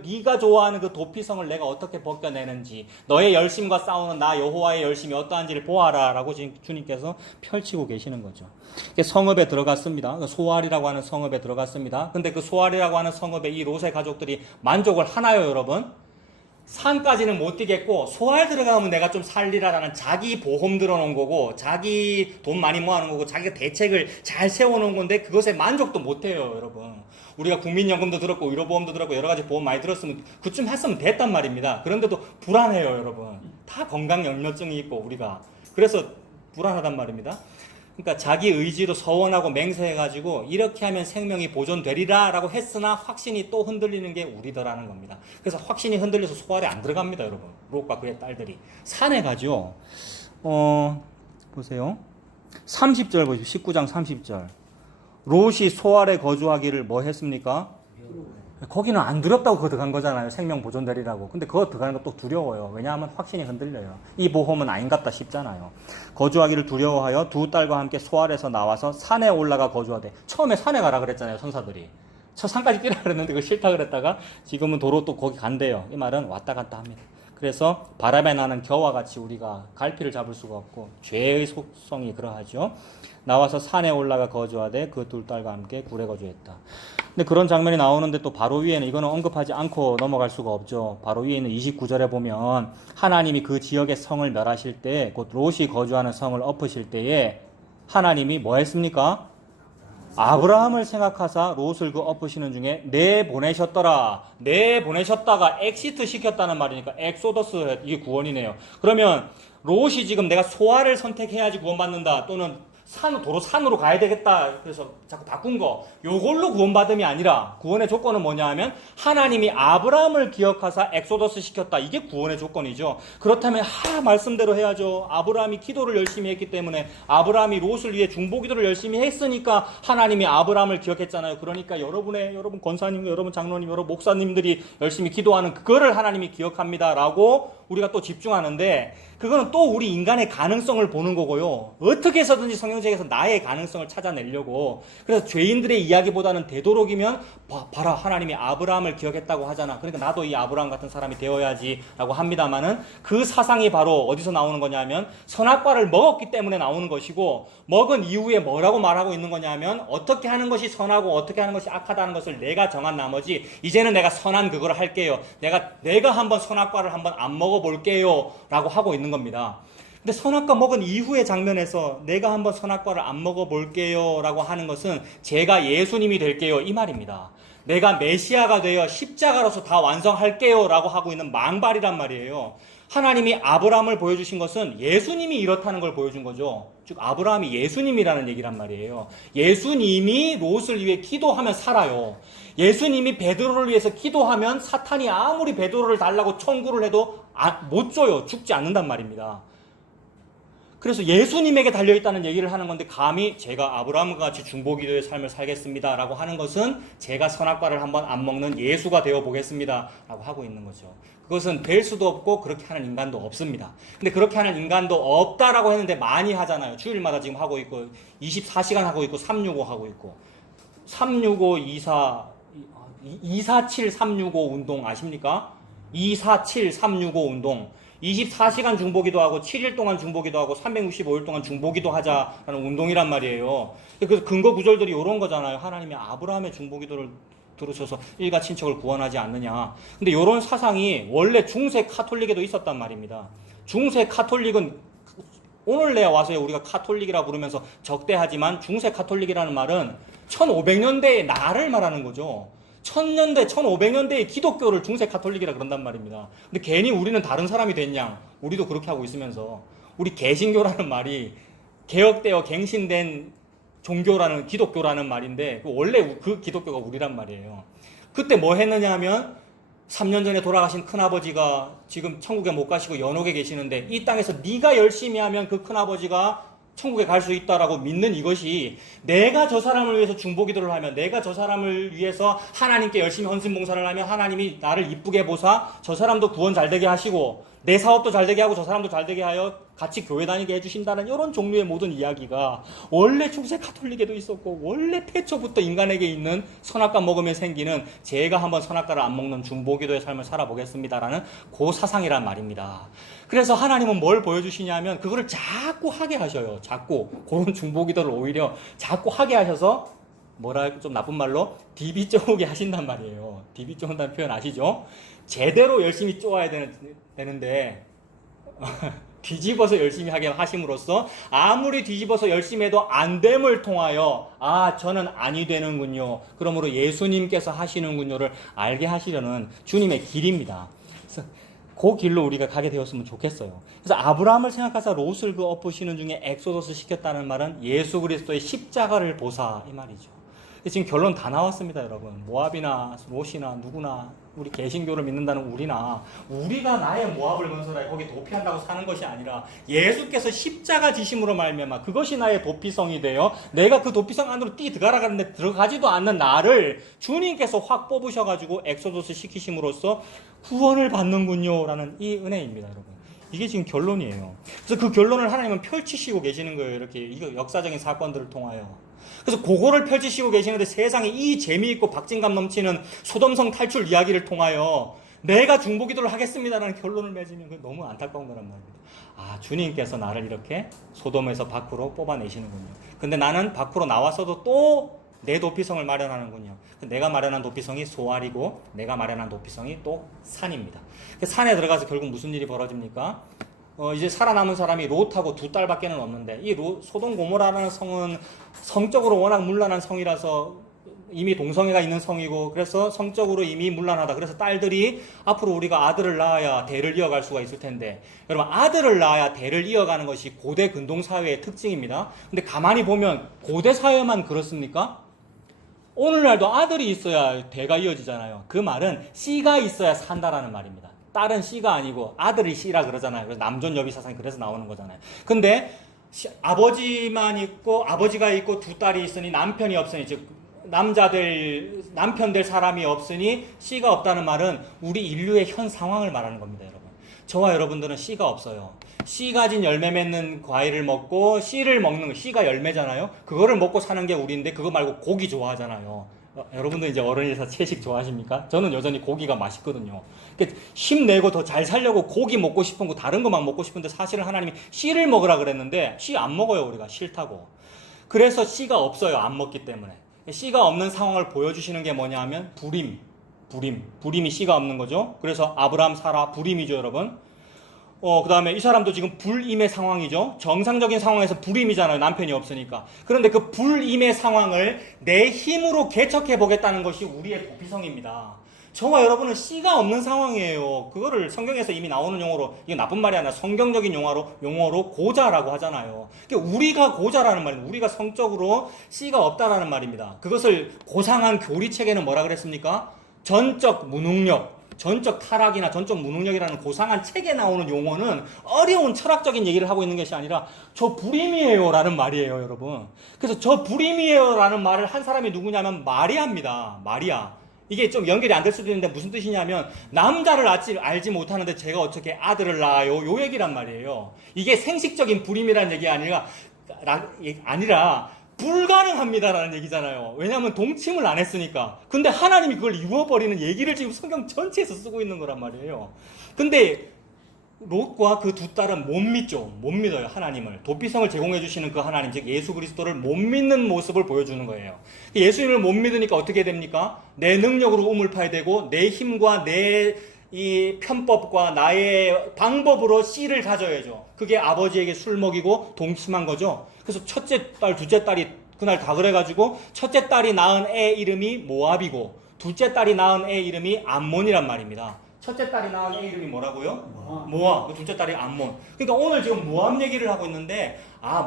네가 좋아하는 그 도피성을 내가 어떻게 벗겨내는지, 너의 열심과 싸우는 나 여호와의 열심이 어떠한지를 보아라. 라고 지금 주님께서 펼치고 계시는 거죠. 성읍에 들어갔습니다. 소알이라고 하는 성읍에 들어갔습니다. 근데 그 소알이라고 하는 성읍에 이 롯의 가족들이 만족을 하나요, 여러분? 산까지는 못 뛰겠고 소알 들어가면 내가 좀 살리라라는 자기 보험 들어놓은 거고 자기 돈 많이 모아놓은 거고 자기가 대책을 잘 세워놓은 건데 그것에 만족도 못해요, 여러분. 우리가 국민연금도 들었고 의료보험도 들었고 여러 가지 보험 많이 들었으면 그쯤 했으면 됐단 말입니다. 그런데도 불안해요, 여러분. 다 건강염려증이 있고 우리가 그래서 불안하단 말입니다. 그러니까 자기 의지로 서원하고 맹세해가지고 이렇게 하면 생명이 보존되리라 라고 했으나 확신이 또 흔들리는 게 우리더라는 겁니다. 그래서 확신이 흔들려서 소알에 안 들어갑니다, 여러분. 롯과 그의 딸들이 산에 가죠. 보세요. 30절 보십시오. 19장 30절. 롯이 소알에 거주하기를 뭐 했습니까? 거기는 안 두렵다고 그거 들어간 거잖아요. 생명 보존되리라고. 근데 그거 들어가는 거 또 두려워요. 왜냐하면 확신이 흔들려요. 이 보험은 아닌 같다 싶잖아요. 거주하기를 두려워하여 두 딸과 함께 소알에서 나와서 산에 올라가 거주하되. 처음에 산에 가라 그랬잖아요, 선사들이. 저 산까지 뛰라 그랬는데 그거 싫다 그랬다가 지금은 도로 또 거기 간대요. 이 말은 왔다 갔다 합니다. 그래서 바람에 나는 겨와 같이 우리가 갈피를 잡을 수가 없고 죄의 속성이 그러하죠. 나와서 산에 올라가 거주하되 그 두 딸과 함께 굴에 거주했다. 근데 그런 장면이 나오는데 또 바로 위에는 이거는 언급하지 않고 넘어갈 수가 없죠. 바로 위에 있는 29절에 보면 하나님이 그 지역의 성을 멸하실 때 곧 롯이 거주하는 성을 엎으실 때에 하나님이 뭐 했습니까? 아브라함을 생각하사 롯을 그 엎으시는 중에 내보내셨더라. 내보내셨다가 엑시트 시켰다는 말이니까 엑소더스, 이게 구원이네요. 그러면 롯이 지금 내가 소알을 선택해야지 구원받는다 또는 도로 산으로 가야 되겠다 그래서 자꾸 바꾼 거 요걸로 구원받음이 아니라 구원의 조건은 뭐냐 하면 하나님이 아브라함을 기억하사 엑소더스 시켰다. 이게 구원의 조건이죠. 그렇다면 말씀대로 해야죠. 아브라함이 기도를 열심히 했기 때문에 아브라함이 롯을 위해 중보기도를 열심히 했으니까 하나님이 아브라함을 기억했잖아요. 그러니까 여러분 권사님, 여러분 장로님, 여러분 목사님들이 열심히 기도하는 그거를 하나님이 기억합니다라고 우리가 또 집중하는데 그거는 또 우리 인간의 가능성을 보는 거고요. 어떻게 해서든지 성경책에서 나의 가능성을 찾아내려고. 그래서 죄인들의 이야기보다는 되도록이면 봐라, 하나님이 아브라함을 기억했다고 하잖아. 그러니까 나도 이 아브라함 같은 사람이 되어야지 라고 합니다만은 그 사상이 바로 어디서 나오는 거냐면 선악과를 먹었기 때문에 나오는 것이고 먹은 이후에 뭐라고 말하고 있는 거냐면 어떻게 하는 것이 선하고 어떻게 하는 것이 악하다는 것을 내가 정한 나머지 이제는 내가 선한 그거를 할게요. 내가 한번 선악과를 한번 안 먹어볼게요 라고 하고 있는 겁니다. 근데 선악과 먹은 이후의 장면에서 내가 한번 선악과를 안 먹어볼게요 라고 하는 것은 제가 예수님이 될게요 이 말입니다. 내가 메시아가 되어 십자가로서 다 완성할게요 라고 하고 있는 망발이란 말이에요. 하나님이 아브라함을 보여주신 것은 예수님이 이렇다는 걸 보여준 거죠. 즉 아브라함이 예수님이라는 얘기란 말이에요. 예수님이 롯을 위해 기도하면 살아요. 예수님이 베드로를 위해서 기도하면 사탄이 아무리 베드로를 달라고 청구를 해도 못 줘요. 죽지 않는단 말입니다. 그래서 예수님에게 달려있다는 얘기를 하는 건데 감히 제가 아브라함과 같이 중보기도의 삶을 살겠습니다 라고 하는 것은 제가 선악과를 한번 안 먹는 예수가 되어보겠습니다 라고 하고 있는 거죠. 그것은 될 수도 없고 그렇게 하는 인간도 없습니다. 근데 그렇게 하는 인간도 없다라고 했는데 많이 하잖아요. 주일마다 지금 하고 있고 24시간 하고 있고 365 하고 있고 365 247 365 운동 아십니까? 247 365 운동 24시간 중보기도 하고 7일 동안 중보기도 하고 365일 동안 중보기도 하자라는 운동이란 말이에요. 그래서 근거 구절들이 이런 거잖아요. 하나님이 아브라함의 중보기도를 들으셔서 일가 친척을 구원하지 않느냐. 근데 이런 사상이 원래 중세 카톨릭에도 있었단 말입니다. 중세 카톨릭은 오늘 내야 와서 우리가 카톨릭이라 부르면서 적대하지만 중세 카톨릭이라는 말은 1500년대의 나를 말하는 거죠. 1000년대, 1500년대의 기독교를 중세 카톨릭이라 그런단 말입니다. 근데 괜히 우리는 다른 사람이 됐냐? 우리도 그렇게 하고 있으면서 우리 개신교라는 말이 개혁되어 갱신된 종교라는 기독교라는 말인데 원래 그 기독교가 우리란 말이에요. 그때 뭐 했느냐 하면 3년 전에 돌아가신 큰아버지가 지금 천국에 못 가시고 연옥에 계시는데 이 땅에서 네가 열심히 하면 그 큰아버지가 천국에 갈 수 있다라고 믿는 이것이 내가 저 사람을 위해서 중보기도를 하면 내가 저 사람을 위해서 하나님께 열심히 헌신봉사를 하면 하나님이 나를 이쁘게 보사 저 사람도 구원 잘 되게 하시고 내 사업도 잘 되게 하고 저 사람도 잘 되게 하여 같이 교회 다니게 해주신다는 이런 종류의 모든 이야기가 원래 중세 카톨릭에도 있었고 원래 태초부터 인간에게 있는 선악과 먹으면 생기는 제가 한번 선악과를 안 먹는 중보기도의 삶을 살아보겠습니다라는 그 사상이란 말입니다. 그래서 하나님은 뭘 보여주시냐면 그거를 자꾸 하게 하셔요. 자꾸 그런 중보기도를 오히려 자꾸 하게 하셔서 뭐랄까 좀 나쁜 말로 디비 쪼게 하신단 말이에요. 디비 쪼는다는 표현 아시죠? 제대로 열심히 쪼아야 되는데 뒤집어서 열심히 하게 하심으로써 아무리 뒤집어서 열심히 해도 안 됨을 통하여 저는 아니 되는군요. 그러므로 예수님께서 하시는군요를 알게 하시려는 주님의 길입니다. 그래서 그 길로 우리가 가게 되었으면 좋겠어요. 그래서 아브라함을 생각하사 롯을 그 엎으시는 중에 엑소더스 시켰다는 말은 예수 그리스도의 십자가를 보사 이 말이죠. 지금 결론 다 나왔습니다, 여러분. 모압이나 롯이나 누구나 우리 개신교를 믿는다는 우리가 나의 모압을 건설하여 거기 도피한다고 사는 것이 아니라 예수께서 십자가 지심으로 말미암아 그것이 나의 도피성이 되어 내가 그 도피성 안으로 들어가라 하는데 들어가지도 않는 나를 주님께서 확 뽑으셔가지고 엑소더스 시키심으로써 구원을 받는군요 라는 이 은혜입니다, 여러분. 이게 지금 결론이에요. 그래서 그 결론을 하나님은 펼치시고 계시는 거예요. 이렇게 이거 역사적인 사건들을 통하여. 그래서 그거를 펼치시고 계시는데 세상에 이 재미있고 박진감 넘치는 소돔성 탈출 이야기를 통하여 내가 중보기도를 하겠습니다라는 결론을 맺으면 그게 너무 안타까운 거란 말입니다. 주님께서 나를 이렇게 소돔에서 밖으로 뽑아내시는군요. 근데 나는 밖으로 나왔어도 또 내 도피성을 마련하는군요. 내가 마련한 도피성이 소알이고 내가 마련한 도피성이 또 산입니다. 산에 들어가서 결국 무슨 일이 벌어집니까? 이제 살아남은 사람이 롯하고 두 딸밖에는 없는데 이 소돔 고모라라는 성은 성적으로 워낙 문란한 성이라서 이미 동성애가 있는 성이고 그래서 성적으로 이미 문란하다. 그래서 딸들이 앞으로 우리가 아들을 낳아야 대를 이어갈 수가 있을 텐데 여러분 아들을 낳아야 대를 이어가는 것이 고대 근동사회의 특징입니다. 근데 가만히 보면 고대 사회만 그렇습니까? 오늘날도 아들이 있어야 대가 이어지잖아요. 그 말은 씨가 있어야 산다라는 말입니다. 딸은 씨가 아니고 아들이 씨라 그러잖아요. 그래서 남존 여비 사상이 그래서 나오는 거잖아요. 근데 아버지만 있고 아버지가 있고 두 딸이 있으니 남편이 없으니 즉 남편 될 사람이 없으니 씨가 없다는 말은 우리 인류의 현 상황을 말하는 겁니다, 여러분. 저와 여러분들은 씨가 없어요. 씨 가진 열매 맺는 과일을 먹고 씨를 먹는 거, 씨가 열매잖아요. 그거를 먹고 사는 게 우리인데 그거 말고 고기 좋아하잖아요. 여러분들 이제 어른이라서 채식 좋아하십니까? 저는 여전히 고기가 맛있거든요. 힘내고 더 잘 살려고 고기 먹고 싶은 거 다른 거 막 먹고 싶은데 사실은 하나님이 씨를 먹으라 그랬는데 씨 안 먹어요, 우리가. 싫다고. 그래서 씨가 없어요, 안 먹기 때문에. 씨가 없는 상황을 보여주시는 게 뭐냐 하면 불임이 씨가 없는 거죠. 그래서 아브라함, 사라 불임이죠, 여러분. 그 다음에 이 사람도 지금 불임의 상황이죠. 정상적인 상황에서 불임이잖아요. 남편이 없으니까. 그런데 그 불임의 상황을 내 힘으로 개척해 보겠다는 것이 우리의 도피성입니다. 저와 여러분은 씨가 없는 상황이에요. 그거를 성경에서 이미 나오는 용어로, 이게 나쁜 말이 아니라 성경적인 용어로 고자라고 하잖아요. 그러니까 우리가 고자라는 말입니다. 우리가 성적으로 씨가 없다라는 말입니다. 그것을 고상한 교리책에는 뭐라 그랬습니까? 전적 무능력, 전적 타락이나 전적 무능력이라는 고상한 책에 나오는 용어는 어려운 철학적인 얘기를 하고 있는 것이 아니라 저 불임이에요 라는 말이에요, 여러분. 그래서 저 불임이에요 라는 말을 한 사람이 누구냐면 마리아입니다. 마리아. 이게 좀 연결이 안 될 수도 있는데 무슨 뜻이냐면 남자를 알지 못하는데 제가 어떻게 아들을 낳아요? 요 얘기란 말이에요. 이게 생식적인 불임이라는 얘기가 아니라 불가능합니다라는 얘기잖아요. 왜냐하면 동침을 안 했으니까. 근데 하나님이 그걸 이루어버리는 얘기를 지금 성경 전체에서 쓰고 있는 거란 말이에요. 근데 롯과 그 두 딸은 못 믿죠. 못 믿어요, 하나님을. 도피성을 제공해 주시는 그 하나님, 즉 예수 그리스도를 못 믿는 모습을 보여주는 거예요. 예수님을 못 믿으니까 어떻게 됩니까? 내 능력으로 우물 파야 되고 내 힘과 내 이 편법과 나의 방법으로 씨를 가져야죠. 그게 아버지에게 술 먹이고 동침한 거죠. 그래서 첫째 딸, 둘째 딸이 그날 다 그래가지고 첫째 딸이 낳은 애 이름이 모압이고 둘째 딸이 낳은 애 이름이 암몬이란 말입니다. 첫째 딸이 낳은 애 이름이 뭐라고요? 모압. 둘째 딸이 암몬. 그러니까 오늘 지금 모압 얘기를 하고 있는데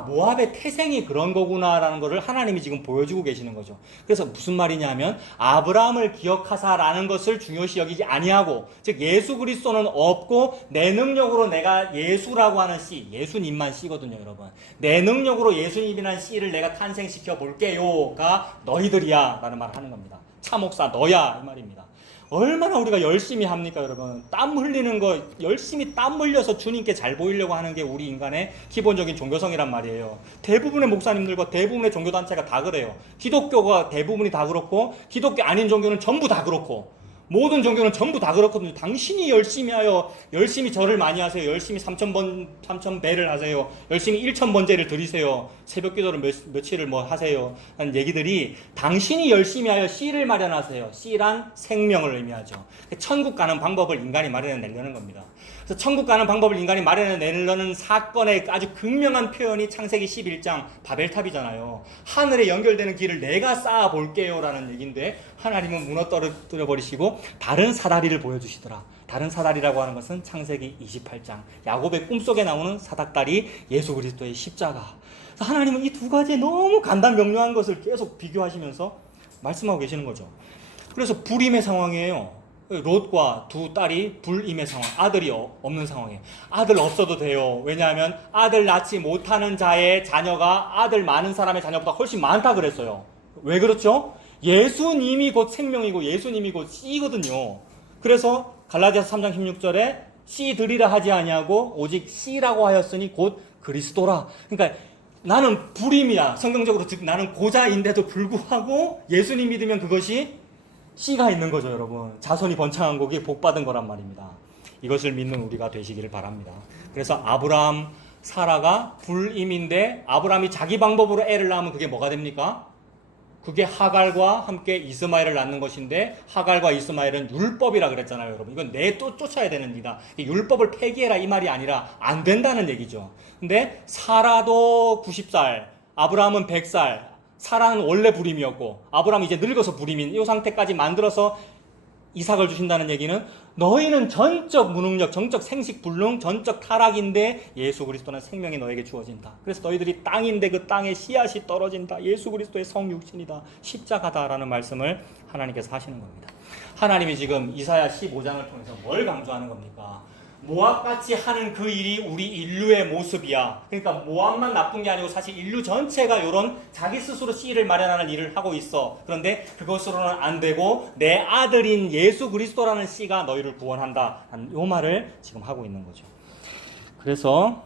모압의 태생이 그런 거구나라는 것을 하나님이 지금 보여주고 계시는 거죠. 그래서 무슨 말이냐면 아브라함을 기억하사라는 것을 중요시 여기지 아니하고, 즉 예수 그리스도는 없고 내 능력으로 내가 예수라고 하는 씨, 예수님만 씨거든요, 여러분. 내 능력으로 예수님이라는 씨를 내가 탄생시켜 볼게요가 너희들이야 라는 말을 하는 겁니다. 차목사 너야 이 말입니다. 얼마나 우리가 열심히 합니까, 여러분? 땀 흘리는 거, 열심히 땀 흘려서 주님께 잘 보이려고 하는 게 우리 인간의 기본적인 종교성이란 말이에요. 대부분의 목사님들과 대부분의 종교단체가 다 그래요. 기독교가 대부분이 다 그렇고, 기독교 아닌 종교는 전부 다 그렇고, 모든 종교는 전부 다 그렇거든요. 당신이 열심히 하여, 열심히 절을 많이 하세요. 열심히 3,000배를 하세요. 열심히 1,000번제를 드리세요. 새벽 기도를 며칠을 하세요. 하는 얘기들이 당신이 열심히 하여 씨를 마련하세요. 씨란 생명을 의미하죠. 천국 가는 방법을 인간이 마련해내려는 겁니다. 그래서 천국 가는 방법을 인간이 마련해내려는 사건의 아주 극명한 표현이 창세기 11장 바벨탑이잖아요. 하늘에 연결되는 길을 내가 쌓아볼게요 라는 얘기인데 하나님은 무너뜨려 버리시고 다른 사다리를 보여주시더라. 다른 사다리라고 하는 것은 창세기 28장 야곱의 꿈속에 나오는 사닥다리 예수 그리스도의 십자가. 그래서 하나님은 이 두 가지에 너무 간단명료한 것을 계속 비교하시면서 말씀하고 계시는 거죠. 그래서 불임의 상황이에요. 롯과 두 딸이 불임의 상황, 아들이 없는 상황이에요. 아들 없어도 돼요. 왜냐하면 아들 낳지 못하는 자의 자녀가 아들 많은 사람의 자녀보다 훨씬 많다 그랬어요. 왜 그렇죠? 예수님이 곧 생명이고 예수님이 곧 씨거든요. 그래서 갈라디아서 3장 16절에 씨 드리라 하지 아니하고 오직 씨라고 하였으니 곧 그리스도라. 그러니까 나는 불임이야. 성경적으로 즉 나는 고자인데도 불구하고 예수님 믿으면 그것이 씨가 있는 거죠, 여러분. 자손이 번창한 곡이 복받은 거란 말입니다. 이것을 믿는 우리가 되시기를 바랍니다. 그래서 아브라함, 사라가 불임인데 아브라함이 자기 방법으로 애를 낳으면 그게 뭐가 됩니까? 그게 하갈과 함께 이스마엘을 낳는 것인데 하갈과 이스마엘은 율법이라 그랬잖아요, 여러분. 이건 쫓아야 되는 일이다. 율법을 폐기해라 이 말이 아니라 안 된다는 얘기죠. 근데 사라도 90살, 아브라함은 100살, 사라는 원래 불임이었고 아브라함이 이제 늙어서 불임인 이 상태까지 만들어서 이삭을 주신다는 얘기는 너희는 전적 무능력, 전적 생식불능, 전적 타락인데 예수 그리스도는 생명이 너에게 주어진다. 그래서 너희들이 땅인데 그 땅에 씨앗이 떨어진다. 예수 그리스도의 성육신이다. 십자가다라는 말씀을 하나님께서 하시는 겁니다. 하나님이 지금 이사야 15장을 통해서 뭘 강조하는 겁니까? 모압같이 하는 그 일이 우리 인류의 모습이야. 그러니까 모압만 나쁜 게 아니고 사실 인류 전체가 이런 자기 스스로 씨를 마련하는 일을 하고 있어. 그런데 그것으로는 안 되고 내 아들인 예수 그리스도라는 씨가 너희를 구원한다. 이 말을 지금 하고 있는 거죠. 그래서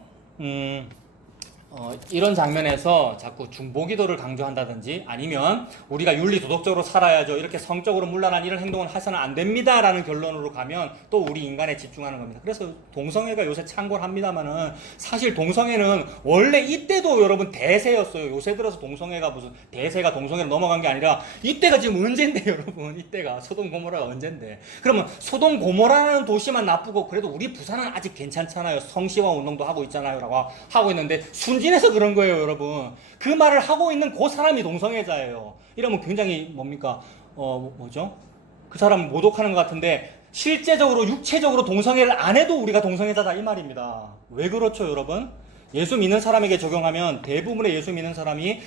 이런 장면에서 자꾸 중보기도를 강조한다든지 아니면 우리가 윤리 도덕적으로 살아야죠. 이렇게 성적으로 문란한 이런 행동을 해서는 안 됩니다라는 결론으로 가면 또 우리 인간에 집중하는 겁니다. 그래서 동성애가 요새 창궐 합니다만은 사실 동성애는 원래 이때도 여러분 대세였어요. 요새 들어서 동성애가 무슨 대세가 동성애로 넘어간 게 아니라 이때가 지금 언젠데 여러분. 이때가 소돔 고모라가 언젠데. 그러면 소돔 고모라는 도시만 나쁘고 그래도 우리 부산은 아직 괜찮잖아요. 성시화 운동도 하고 있잖아요. 라고 하고 있는데 순진해서 그런 거예요, 여러분. 그 말을 하고 있는 그 사람이 동성애자예요. 이러면 굉장히 뭡니까? 뭐죠? 그 사람 모독하는 것 같은데 실제적으로 육체적으로 동성애를 안 해도 우리가 동성애자다 이 말입니다. 왜 그렇죠, 여러분? 예수 믿는 사람에게 적용하면 대부분의 예수 믿는 사람이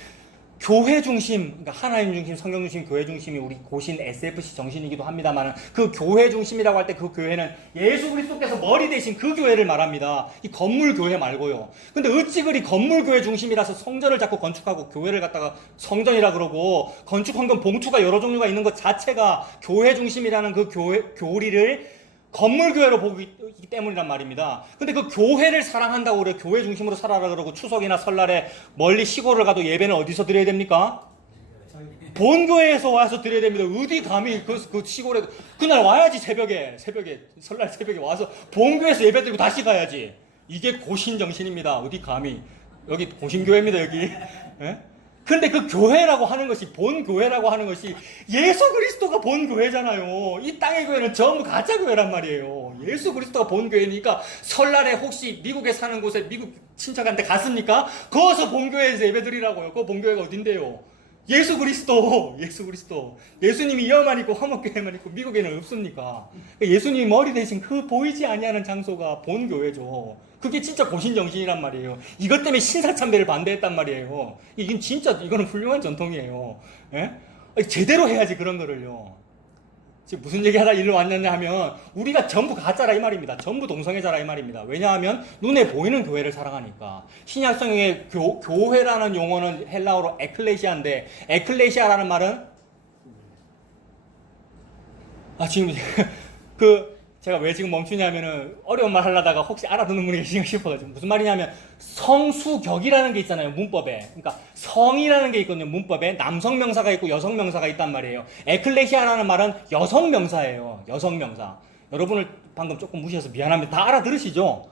교회 중심, 그러니까 하나님 중심, 성경 중심, 교회 중심이 우리 고신 SFC 정신이기도 합니다만 그 교회 중심이라고 할 때 그 교회는 예수 그리스도께서 머리 대신 그 교회를 말합니다. 이 건물 교회 말고요. 근데 어찌 그리 건물 교회 중심이라서 성전을 자꾸 건축하고 교회를 갖다가 성전이라 그러고 건축 헌금 봉투가 여러 종류가 있는 것 자체가 교회 중심이라는 그 교리를 건물교회로 보기 때문이란 말입니다. 근데 그 교회를 사랑한다고 그래. 교회 중심으로 살아라 그러고 추석이나 설날에 멀리 시골을 가도 예배는 어디서 드려야 됩니까? 본교회에서 와서 드려야 됩니다. 어디 감히 그 시골에 그날 와야지. 새벽에 설날 새벽에 와서 본교회에서 예배 드리고 다시 가야지. 이게 고신정신입니다. 어디 감히. 여기 고신교회입니다. 여기. 예? 근데 그 교회라고 하는 것이, 본 교회라고 하는 것이 예수 그리스도가 본 교회잖아요. 이 땅의 교회는 전부 가짜 교회란 말이에요. 예수 그리스도가 본 교회니까 설날에 혹시 미국에 사는 곳에 미국 친척한테 갔습니까? 거기서 본 교회에서 예배드리라고요. 그 본 교회가 어딘데요? 예수 그리스도, 예수 그리스도. 예수님이 여만 있고 화목교회만 있고 미국에는 없습니까? 예수님이 머리 대신 그 보이지 아니하는 장소가 본 교회죠. 그게 진짜 고신정신이란 말이에요. 이것 때문에 신사참배를 반대했단 말이에요. 이건 진짜, 이거는 훌륭한 전통이에요. 예? 제대로 해야지 그런 거를요. 지금 무슨 얘기 하다 일로 왔느냐 하면 우리가 전부 가짜라 이 말입니다. 전부 동성애자라 이 말입니다. 왜냐하면 눈에 보이는 교회를 사랑하니까. 신약성경의 교회라는 용어는 헬라어로 에클레시아인데, 에클레시아라는 말은 지금 제가 왜 지금 멈추냐면은 어려운 말 하려다가 혹시 알아듣는 분이 계신가 싶어가지고. 무슨 말이냐면 성수격이라는 게 있잖아요, 문법에. 그러니까 성이라는 게 있거든요, 문법에. 남성 명사가 있고 여성 명사가 있단 말이에요. 에클레시아라는 말은 여성 명사예요, 여성 명사. 여러분을 방금 조금 무시해서 미안합니다. 다 알아들으시죠?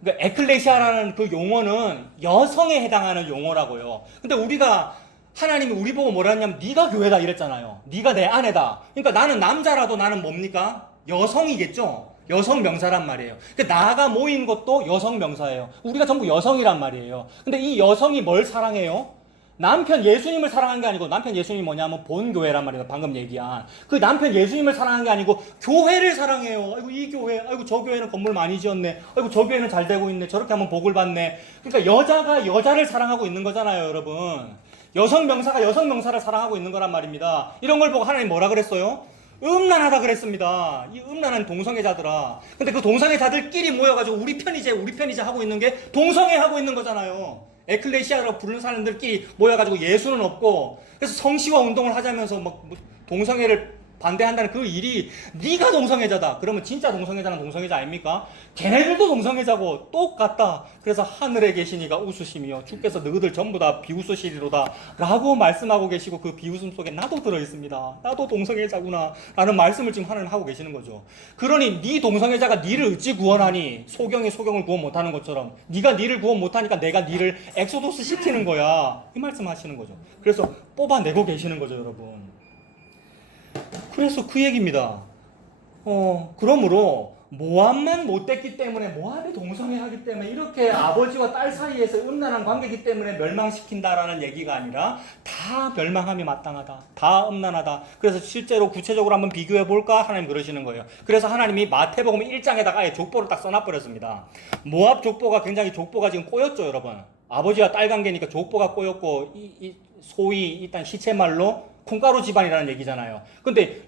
그러니까 에클레시아라는 그 용어는 여성에 해당하는 용어라고요. 근데 우리가 하나님이 우리 보고 뭐라 했냐면 네가 교회다 이랬잖아요. 네가 내 아내다. 그러니까 나는 남자라도 나는 뭡니까? 여성이겠죠? 여성 명사란 말이에요. 나가 모인 것도 여성 명사예요. 우리가 전부 여성이란 말이에요. 근데 이 여성이 뭘 사랑해요? 남편 예수님을 사랑한 게 아니고, 남편 예수님이 뭐냐면 본교회란 말이에요. 방금 얘기한. 그 남편 예수님을 사랑한 게 아니고 교회를 사랑해요. 아이고 이 교회, 아이고 저 교회는 건물 많이 지었네. 아이고 저 교회는 잘 되고 있네. 저렇게 하면 복을 받네. 그러니까 여자가 여자를 사랑하고 있는 거잖아요, 여러분. 여성 명사가 여성 명사를 사랑하고 있는 거란 말입니다. 이런 걸 보고 하나님 뭐라 그랬어요? 음란하다 그랬습니다. 이 음란한 동성애자들아. 근데 그 동성애자들끼리 모여가지고 우리 편이제 하고 있는 게 동성애하고 있는 거잖아요. 에클레시아라고 부르는 사람들끼리 모여가지고 예수는 없고, 그래서 성시화 운동을 하자면서 막 동성애를 반대한다는 그 일이, 네가 동성애자다 그러면 진짜 동성애자는 동성애자 아닙니까? 걔네들도 동성애자고 똑같다. 그래서 하늘에 계시니가 웃으시며 주께서 너희들 전부 다 비웃으시리로다 라고 말씀하고 계시고, 그 비웃음 속에 나도 들어있습니다. 나도 동성애자구나 라는 말씀을 지금 하나님 하고 계시는 거죠. 그러니 네 동성애자가 니를 어찌 구원하니? 소경이 소경을 구원 못하는 것처럼 네가 니를 구원 못하니까 내가 니를 엑소도스 시키는 거야, 이 말씀 하시는 거죠. 그래서 뽑아내고 계시는 거죠, 여러분. 그래서 그 얘기입니다. 그러므로 모압만 못됐기 때문에, 모압이 동성애하기 때문에 이렇게 아버지와 딸 사이에서 음란한 관계이기 때문에 멸망시킨다라는 얘기가 아니라 다 멸망함이 마땅하다, 다 음란하다. 그래서 실제로 구체적으로 한번 비교해 볼까? 하나님 그러시는 거예요. 그래서 하나님이 마태복음 1장에다가 아예 족보를 딱 써놔버렸습니다. 모압 족보가 굉장히, 족보가 지금 꼬였죠, 여러분. 아버지와 딸 관계니까 족보가 꼬였고, 소위 일단 시체말로 콩가루 집안이라는 얘기잖아요. 근데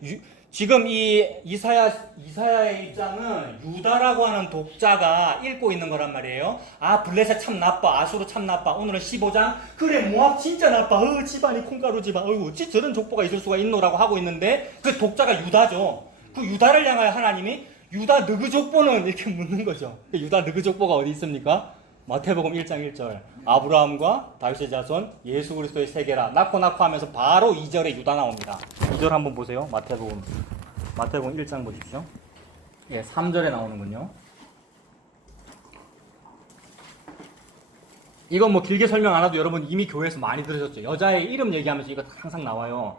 지금 이 이사야의 입장은 유다라고 하는 독자가 읽고 있는 거란 말이에요. 아, 블레셋 참 나빠, 아수르 참 나빠. 오늘은 15장 그래 모압 진짜 나빠. 집안이 콩가루 집안. 어찌 저런 족보가 있을 수가 있노라고 하고 있는데, 그 독자가 유다죠. 그 유다를 향하여 하나님이 유다 너그 족보는 이렇게 묻는 거죠. 유다 너그 족보가 어디 있습니까? 마태복음 1장 1절. 아브라함과 다윗의 자손 예수 그리스도의 세계라. 낳고 하면서 바로 2절에 유다 나옵니다. 2절 한번 보세요. 마태복음 1장 보십시오. 예, 3절에 나오는군요. 이건 뭐 길게 설명 안 해도 여러분 이미 교회에서 많이 들으셨죠. 여자의 이름 얘기하면서 이거 항상 나와요.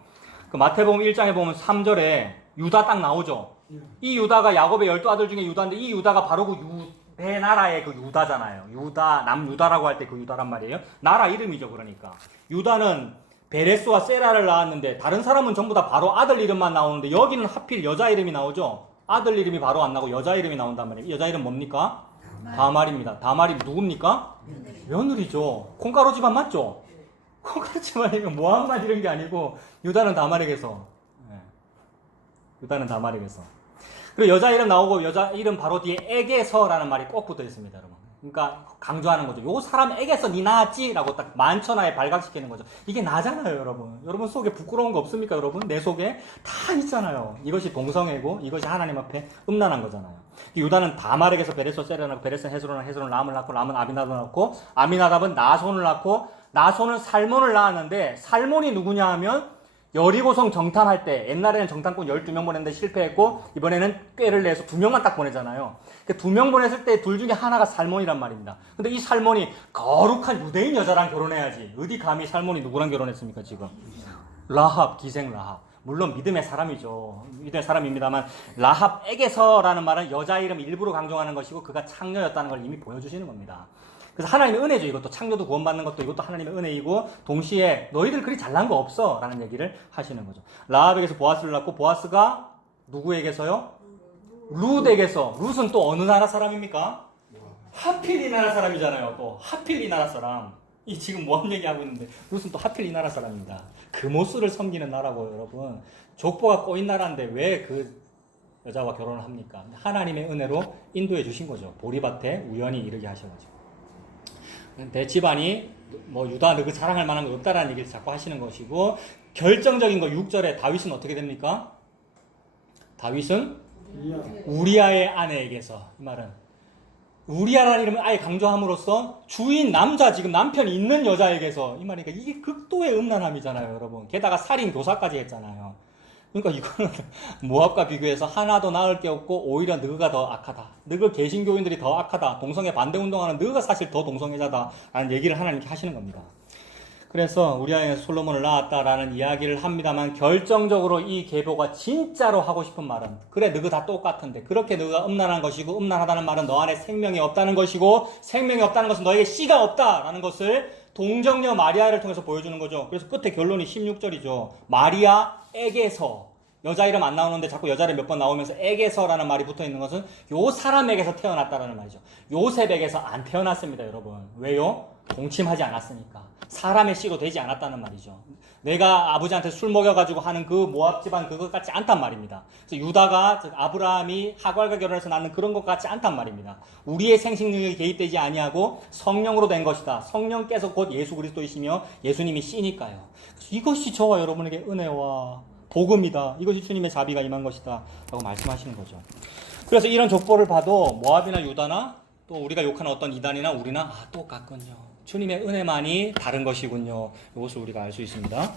그 마태복음 1장에 보면 3절에 유다 딱 나오죠. 이 유다가 야곱의 12아들 중에 유다인데, 이 유다가 바로 그 내 나라의 그 유다잖아요. 유다, 남유다라고 할 때 그 유다란 말이에요. 나라 이름이죠, 그러니까. 유다는 베레스와 세라를 낳았는데, 다른 사람은 전부 다 바로 아들 이름만 나오는데, 여기는 하필 여자 이름이 나오죠. 아들 이름이 바로 안 나오고 여자 이름이 나온단 말이에요. 여자 이름 뭡니까? 다말입니다. 다말이 누굽니까? 며느리죠. 콩가루 집안 맞죠? 콩가루 집안이면 모함만 이런 게 아니고, 유다는 다말에게서. 유다는 다말에게서. 그리고 여자 이름 나오고, 여자 이름 바로 뒤에 에게서라는 말이 꼭 붙어 있습니다, 여러분. 그러니까 강조하는 거죠. 요 사람 에게서 니 나았지? 라고 딱 만천하에 발각시키는 거죠. 이게 나잖아요, 여러분. 여러분 속에 부끄러운 거 없습니까, 여러분? 내 속에 다 있잖아요. 이것이 동성애고, 이것이 하나님 앞에 음란한 거잖아요. 유다는 다말에게서 베레스 세라를 낳고, 베레스는 헤스론을, 헤스론은 람을 낳고, 람은 아미나답을 낳고, 아미나답은 나손을 낳고, 나손은 살몬을 낳았는데, 살몬이 누구냐 하면 여리고성 정탐할 때 옛날에는 정탐꾼 12명 보냈는데 실패했고 이번에는 꾀를 내서 2명만 딱 보내잖아요. 2명 보냈을 때 둘 중에 하나가 살몬이란 말입니다. 근데 이 살몬이 거룩한 유대인 여자랑 결혼해야지. 어디 감히 살몬이 누구랑 결혼했습니까 지금? 라합, 기생 라합. 물론 믿음의 사람이죠. 믿음의 사람입니다만 라합에게서라는 말은 여자 이름 일부러 강조하는 것이고 그가 창녀였다는 걸 이미 보여주시는 겁니다. 그래서 하나님의 은혜죠. 이것도 창조도 구원받는 것도 이것도 하나님의 은혜이고 동시에 너희들 그리 잘난 거 없어 라는 얘기를 하시는 거죠. 라합에게서 보아스를 낳고 보아스가 누구에게서요? 룻에게서. 룻은 또 어느 나라 사람입니까? 하필 이 나라 사람이잖아요. 또 하필 이 나라 사람. 이 지금 모함 얘기하고 있는데 룻은 또 하필 이 나라 사람입니다. 금오스를 섬기는 나라고 여러분. 족보가 꼬인 나라인데 왜 그 여자와 결혼을 합니까? 하나님의 은혜로 인도해 주신 거죠. 보리밭에 우연히 이르게 하셔가지고. 내 집안이 뭐 유다 너그 자랑할 만한 거 없다라는 얘기를 자꾸 하시는 것이고 결정적인 거 6절에 다윗은 어떻게 됩니까? 다윗은 우리아의 아내에게서 이 말은 우리아라는 이름을 아예 강조함으로써 주인 남자 지금 남편이 있는 여자에게서 이 말이니까 이게 극도의 음란함이잖아요 여러분. 게다가 살인 교사까지 했잖아요. 그러니까 이거는 모압과 비교해서 하나도 나을 게 없고 오히려 너가 더 악하다. 너그 개신교인들이 더 악하다. 동성애 반대 운동하는 너가 사실 더 동성애자다라는 얘기를 하나님께 하시는 겁니다. 그래서 우리아에서 솔로몬을 낳았다라는 이야기를 합니다만 결정적으로 이 계보가 진짜로 하고 싶은 말은 그래 너가 다 똑같은데 그렇게 너가 음란한 것이고 음란하다는 말은 너 안에 생명이 없다는 것이고 생명이 없다는 것은 너에게 씨가 없다라는 것을 동정녀 마리아를 통해서 보여주는 거죠. 그래서 끝에 결론이 16절이죠. 마리아에게서 여자 이름 안 나오는데 자꾸 여자를 몇 번 나오면서 에게서라는 말이 붙어있는 것은 요 사람에게서 태어났다라는 말이죠. 요셉에게서 안 태어났습니다 여러분. 왜요? 동침하지 않았으니까. 사람의 씨로 되지 않았다는 말이죠. 내가 아버지한테 술 먹여가지고 하는 그 모압 집안 그것 같지 않단 말입니다. 그래서 유다가 아브라함이 하갈과 결혼해서 낳는 그런 것 같지 않단 말입니다. 우리의 생식 능력이 개입되지 아니하고 성령으로 된 것이다. 성령께서 곧 예수 그리스도이시며 예수님이 씨니까요. 이것이 저와 여러분에게 은혜와 복음이다. 이것이 주님의 자비가 임한 것이다. 라고 말씀하시는 거죠. 그래서 이런 족보를 봐도 모압이나 유다나 또 우리가 욕하는 어떤 이단이나 우리나 똑같군요. 주님의 은혜만이 다른 것이군요. 이것을 우리가 알 수 있습니다.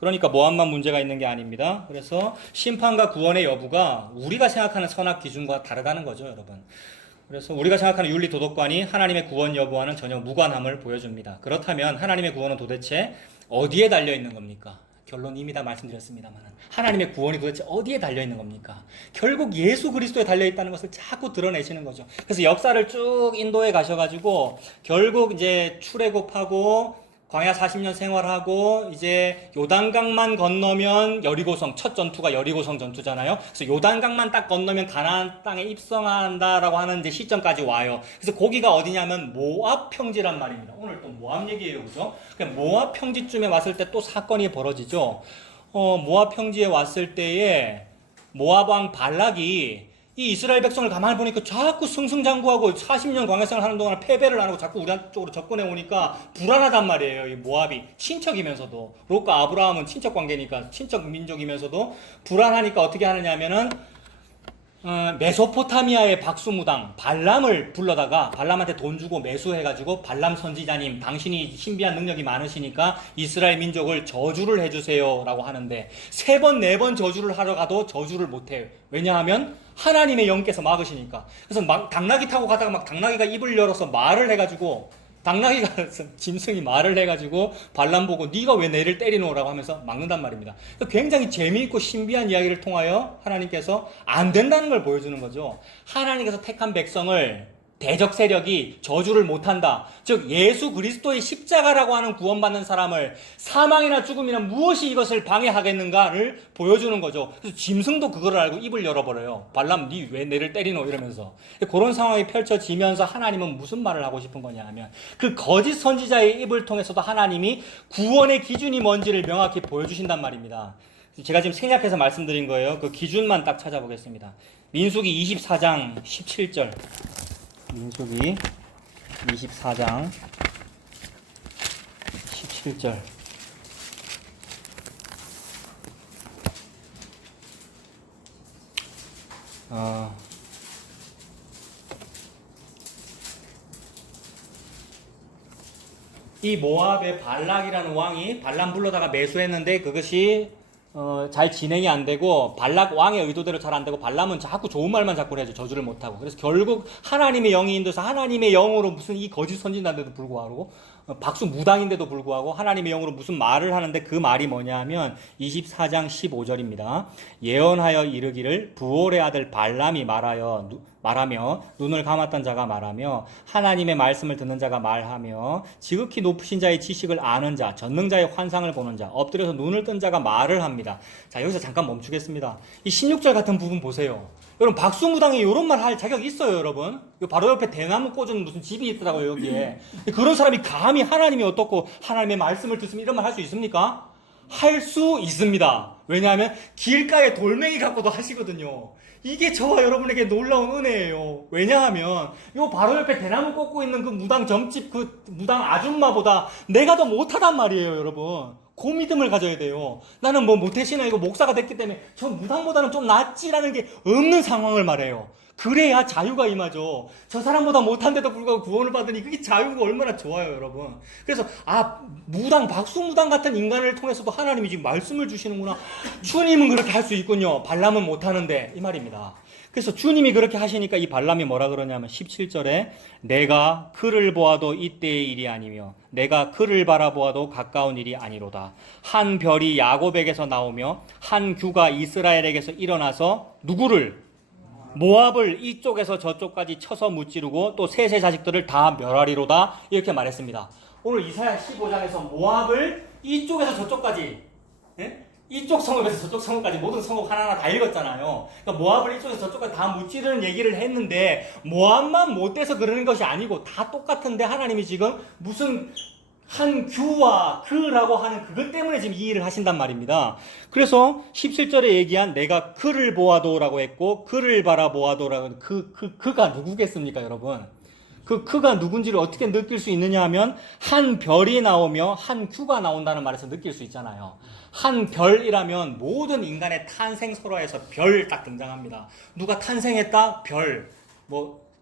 그러니까 모압만 문제가 있는 게 아닙니다. 그래서 심판과 구원의 여부가 우리가 생각하는 선악 기준과 다르다는 거죠, 여러분. 그래서 우리가 생각하는 윤리 도덕관이 하나님의 구원 여부와는 전혀 무관함을 보여줍니다. 그렇다면 하나님의 구원은 도대체 어디에 달려 있는 겁니까? 결론 이미 다 말씀드렸습니다만 하나님의 구원이 도대체 어디에 달려있는 겁니까? 결국 예수 그리스도에 달려있다는 것을 자꾸 드러내시는 거죠. 그래서 역사를 쭉 인도에 가셔가지고 결국 이제 출애굽하고 광야 40년 생활하고 이제 요단강만 건너면 여리고성, 첫 전투가 여리고성 전투잖아요. 그래서 요단강만 딱 건너면 가나안 땅에 입성한다라고 하는 이제 시점까지 와요. 그래서 거기가 어디냐면 모압 평지란 말입니다. 오늘 또 모압 얘기예요, 그죠? 모압 평지쯤에 왔을 때 또 사건이 벌어지죠. 모압 평지에 왔을 때에 모압 왕 발락이 이 이스라엘 백성을 가만히 보니까 자꾸 승승장구하고 40년 광야생활 하는 동안 패배를 안 하고 자꾸 우리 쪽으로 접근해 오니까 불안하단 말이에요. 이 모압이 친척이면서도 롯과 아브라함은 친척 관계니까 친척 민족이면서도 불안하니까 어떻게 하느냐 하면은 메소포타미아의 박수무당 발람을 불러다가 발람한테 돈 주고 매수해가지고 발람 선지자님 당신이 신비한 능력이 많으시니까 이스라엘 민족을 저주를 해주세요 라고 하는데 3번 4번 저주를 하러 가도 저주를 못해요. 왜냐하면 하나님의 영께서 막으시니까. 그래서 막 당나귀 타고 가다가 막 당나귀가 입을 열어서 말을 해가지고 당나귀가 짐승이 말을 해가지고 발람 보고 네가 왜 내를 때리노라고 하면서 막는단 말입니다. 굉장히 재미있고 신비한 이야기를 통하여 하나님께서 안 된다는 걸 보여주는 거죠. 하나님께서 택한 백성을 대적 세력이 저주를 못한다. 즉 예수 그리스도의 십자가라고 하는 구원받는 사람을 사망이나 죽음이나 무엇이 이것을 방해하겠는가를 보여주는 거죠. 그래서 짐승도 그걸 알고 입을 열어버려요. 발람 니 왜 내를 때리노 이러면서. 그런 상황이 펼쳐지면서 하나님은 무슨 말을 하고 싶은 거냐 하면 그 거짓 선지자의 입을 통해서도 하나님이 구원의 기준이 뭔지를 명확히 보여주신단 말입니다. 제가 지금 생략해서 말씀드린 거예요. 그 기준만 딱 찾아보겠습니다. 민수기 24장 17절. 민수기 24장 17절. 이 모압의 발락이라는 왕이 발람 불러다가 매수했는데 그것이 잘 진행이 안 되고 발락 왕의 의도대로 잘 안 되고 발람은 자꾸 좋은 말만 자꾸 해야죠. 저주를 못 하고. 그래서 결국 하나님의 영이 인도해서 하나님의 영으로 무슨 이 거짓 선진자인데도 불구하고 박수 무당인데도 불구하고 하나님의 영으로 무슨 말을 하는데 그 말이 뭐냐 하면 24장 15절입니다. 예언하여 이르기를 부올의 아들 발람이 말하며 눈을 감았던 자가 말하며 하나님의 말씀을 듣는 자가 말하며 지극히 높으신 자의 지식을 아는 자 전능자의 환상을 보는 자 엎드려서 눈을 뜬 자가 말을 합니다. 자, 여기서 잠깐 멈추겠습니다. 이 16절 같은 부분 보세요. 여러분 박수무당이 이런 말 할 자격이 있어요, 여러분. 바로 옆에 대나무 꽂은 무슨 집이 있더라고요, 여기에. 그런 사람이 감히 하나님이 어떻고 하나님의 말씀을 듣으면 이런 말 할 수 있습니까? 할 수 있습니다. 왜냐하면 길가에 돌멩이 갖고도 하시거든요. 이게 저와 여러분에게 놀라운 은혜예요. 왜냐하면 요 바로 옆에 대나무 꽂고 있는 그 무당 점집 그 무당 아줌마보다 내가 더 못하단 말이에요, 여러분. 그 믿음을 가져야 돼요. 나는 뭐 모태신앙 이거 목사가 됐기 때문에 저 무당보다는 좀 낫지라는 게 없는 상황을 말해요. 그래야 자유가 임하죠. 저 사람보다 못한데도 불구하고 구원을 받으니 그게 자유가 얼마나 좋아요, 여러분. 그래서 박수무당 같은 인간을 통해서도 하나님이 지금 말씀을 주시는구나. 주님은 그렇게 할 수 있군요. 발람은 못하는데 이 말입니다. 그래서 주님이 그렇게 하시니까 이 발람이 뭐라 그러냐면 17절에 내가 그를 보아도 이때의 일이 아니며 내가 그를 바라보아도 가까운 일이 아니로다. 한 별이 야곱에게서 나오며 한 규가 이스라엘에게서 일어나서 누구를? 모압을 이쪽에서 저쪽까지 쳐서 무찌르고 또 셋의 자식들을 다 멸하리로다. 이렇게 말했습니다. 오늘 이사야 15장에서 모압을 이쪽에서 저쪽까지, 예? 이쪽 성읍에서 저쪽 성읍까지 모든 성읍 하나하나 다 읽었잖아요. 그러니까 모압을 이쪽에서 저쪽까지 다 무찌르는 얘기를 했는데 모압만 못돼서 그러는 것이 아니고 다 똑같은데 하나님이 지금 무슨 한 규와 그라고 하는 그것 때문에 지금 이 일을 하신단 말입니다. 그래서 17절에 얘기한 내가 그를 보아도라고 했고 그를 바라보아도라고 그가 누구겠습니까, 여러분? 그가 누군지를 어떻게 느낄 수 있느냐 하면 한 별이 나오며 한 규가 나온다는 말에서 느낄 수 있잖아요. 한 별이라면 모든 인간의 탄생설화에서 별 딱 등장합니다. 누가 탄생했다? 별.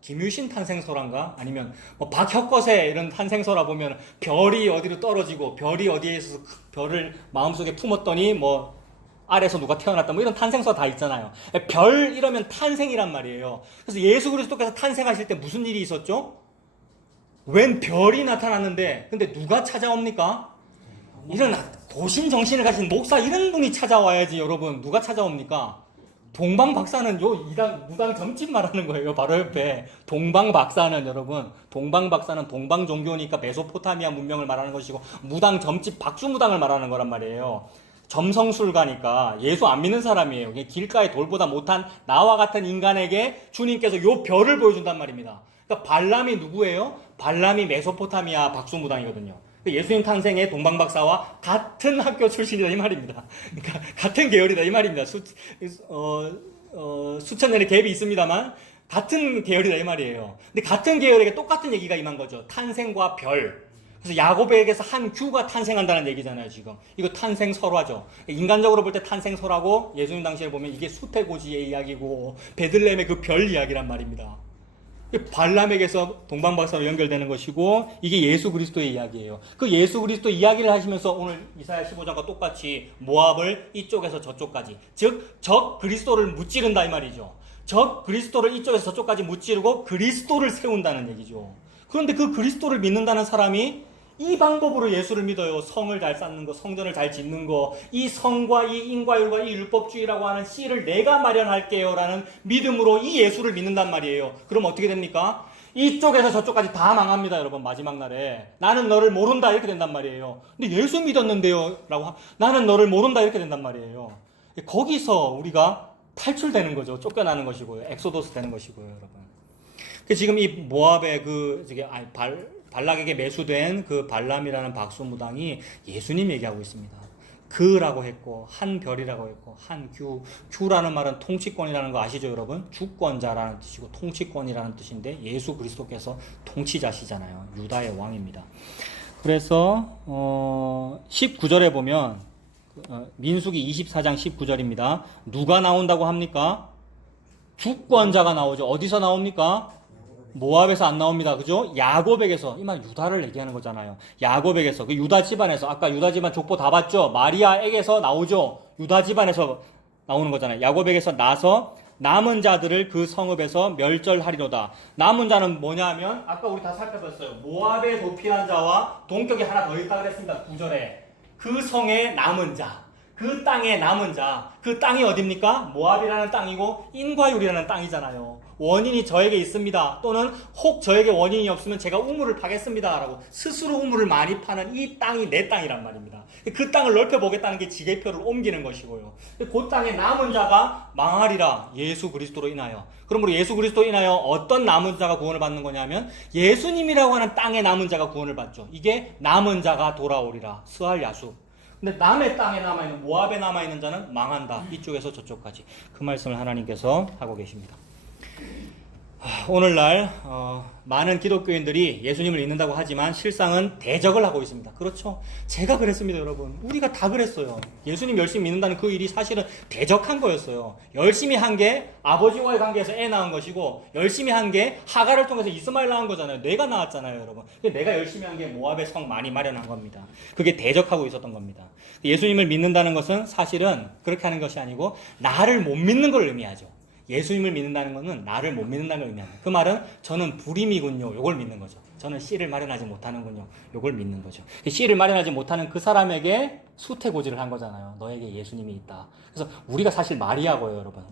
김유신 탄생설화인가? 아니면 박혁거세 이런 탄생설화 보면 별이 어디로 떨어지고 별이 어디에 있어서 별을 마음속에 품었더니 아래에서 누가 태어났다 이런 탄생설화 다 있잖아요. 별 이러면 탄생이란 말이에요. 그래서 예수 그리스도께서 탄생하실 때 무슨 일이 있었죠? 웬 별이 나타났는데 근데 누가 찾아옵니까? 이런 도신정신을 가진 목사 이런 분이 찾아와야지. 여러분 누가 찾아옵니까? 동방박사는 무당 점집 말하는 거예요. 바로 옆에 동방박사는 여러분 동방박사는 동방종교니까 메소포타미아 문명을 말하는 것이고 무당 점집 박수무당을 말하는 거란 말이에요. 점성술가니까 예수 안 믿는 사람이에요. 길가에 돌보다 못한 나와 같은 인간에게 주님께서 요 별을 보여준단 말입니다. 그러니까 발람이 누구예요? 발람이 메소포타미아 박수무당이거든요. 예수님 탄생의 동방박사와 같은 학교 출신이다 이 말입니다. 그러니까 같은 계열이다 이 말입니다. 수천 년의 갭이 있습니다만 같은 계열이다 이 말이에요. 근데 같은 계열에게 똑같은 얘기가 임한 거죠. 탄생과 별. 그래서 야곱에게서 한 규가 탄생한다는 얘기잖아요, 지금. 이거 탄생설화죠. 인간적으로 볼 때 탄생설화고 예수님 당시에 보면 이게 수태고지의 이야기고 베들레헴의 그 별 이야기란 말입니다. 발람에게서 동방박사로 연결되는 것이고 이게 예수 그리스도의 이야기예요. 그 예수 그리스도 이야기를 하시면서 오늘 이사야 15장과 똑같이 모압을 이쪽에서 저쪽까지 즉 적 그리스도를 무찌른다 이 말이죠. 적 그리스도를 이쪽에서 저쪽까지 무찌르고 그리스도를 세운다는 얘기죠. 그런데 그 그리스도를 믿는다는 사람이 이 방법으로 예수를 믿어요. 성을 잘 쌓는 거, 성전을 잘 짓는 거, 이 성과 이 인과율과 이 율법주의라고 하는 씨를 내가 마련할게요 라는 믿음으로 이 예수를 믿는단 말이에요. 그럼 어떻게 됩니까? 이쪽에서 저쪽까지 다 망합니다, 여러분. 마지막 날에 나는 너를 모른다 이렇게 된단 말이에요. 근데 예수 믿었는데요 라고 나는 너를 모른다 이렇게 된단 말이에요. 거기서 우리가 탈출되는 거죠. 쫓겨나는 것이고요. 엑소도스 되는 것이고요, 여러분. 지금 이 모압의 발락에게 매수된 그 발람이라는 박수무당이 예수님 얘기하고 있습니다. 그라고 했고 한 별이라고 했고 한 규라는 말은 통치권이라는 거 아시죠, 여러분? 주권자라는 뜻이고 통치권이라는 뜻인데 예수 그리스도께서 통치자시잖아요. 유다의 왕입니다. 그래서 19절에 보면 민수기 24장 19절입니다. 누가 나온다고 합니까? 주권자가 나오죠. 어디서 나옵니까? 모압에서 안 나옵니다. 그죠? 야곱에게서, 이 말 유다를 얘기하는 거잖아요. 야곱에게서, 그 유다 집안에서, 아까 유다 집안 족보 다 봤죠? 마리아에게서 나오죠? 유다 집안에서 나오는 거잖아요. 야곱에게서 나서 남은 자들을 그 성읍에서 멸절하리로다. 남은 자는 뭐냐면, 아까 우리 다 살펴봤어요. 모압에 도피한 자와 동격이 하나 더 있다 그랬습니다. 9절에. 그 성의 남은 자. 그 땅의 남은 자, 그 땅이 어딥니까? 모압이라는 땅이고 인과율이라는 땅이잖아요. 원인이 저에게 있습니다. 또는 혹 저에게 원인이 없으면 제가 우물을 파겠습니다. 라고 스스로 우물을 많이 파는 이 땅이 내 땅이란 말입니다. 그 땅을 넓혀보겠다는 게 지계표를 옮기는 것이고요. 그 땅의 남은 자가 망하리라. 예수 그리스도로 인하여. 그러므로 예수 그리스도로 인하여 어떤 남은 자가 구원을 받는 거냐면 예수님이라고 하는 땅의 남은 자가 구원을 받죠. 이게 남은 자가 돌아오리라. 스할 야수. 근데 남의 땅에 남아있는 모압에 남아있는 자는 망한다. 이쪽에서 저쪽까지. 그 말씀을 하나님께서 하고 계십니다. 오늘날 많은 기독교인들이 예수님을 믿는다고 하지만 실상은 대적을 하고 있습니다. 그렇죠? 제가 그랬습니다, 여러분. 우리가 다 그랬어요. 예수님 열심히 믿는다는 그 일이 사실은 대적한 거였어요. 열심히 한 게 아버지와의 관계에서 애 낳은 것이고 열심히 한 게 하갈을 통해서 이스마엘 낳은 거잖아요. 내가 낳았잖아요, 여러분. 내가 열심히 한 게 모압의 성 많이 마련한 겁니다. 그게 대적하고 있었던 겁니다. 예수님을 믿는다는 것은 사실은 그렇게 하는 것이 아니고 나를 못 믿는 걸 의미하죠. 예수님을 믿는다는 것은 나를 못 믿는다는 걸 의미합니다. 그 말은 저는 불임이군요. 요걸 믿는 거죠. 저는 씨를 마련하지 못하는군요. 요걸 믿는 거죠. 씨를 마련하지 못하는 그 사람에게 수태고지를 한 거잖아요. 너에게 예수님이 있다. 그래서 우리가 사실 마리아고요, 여러분.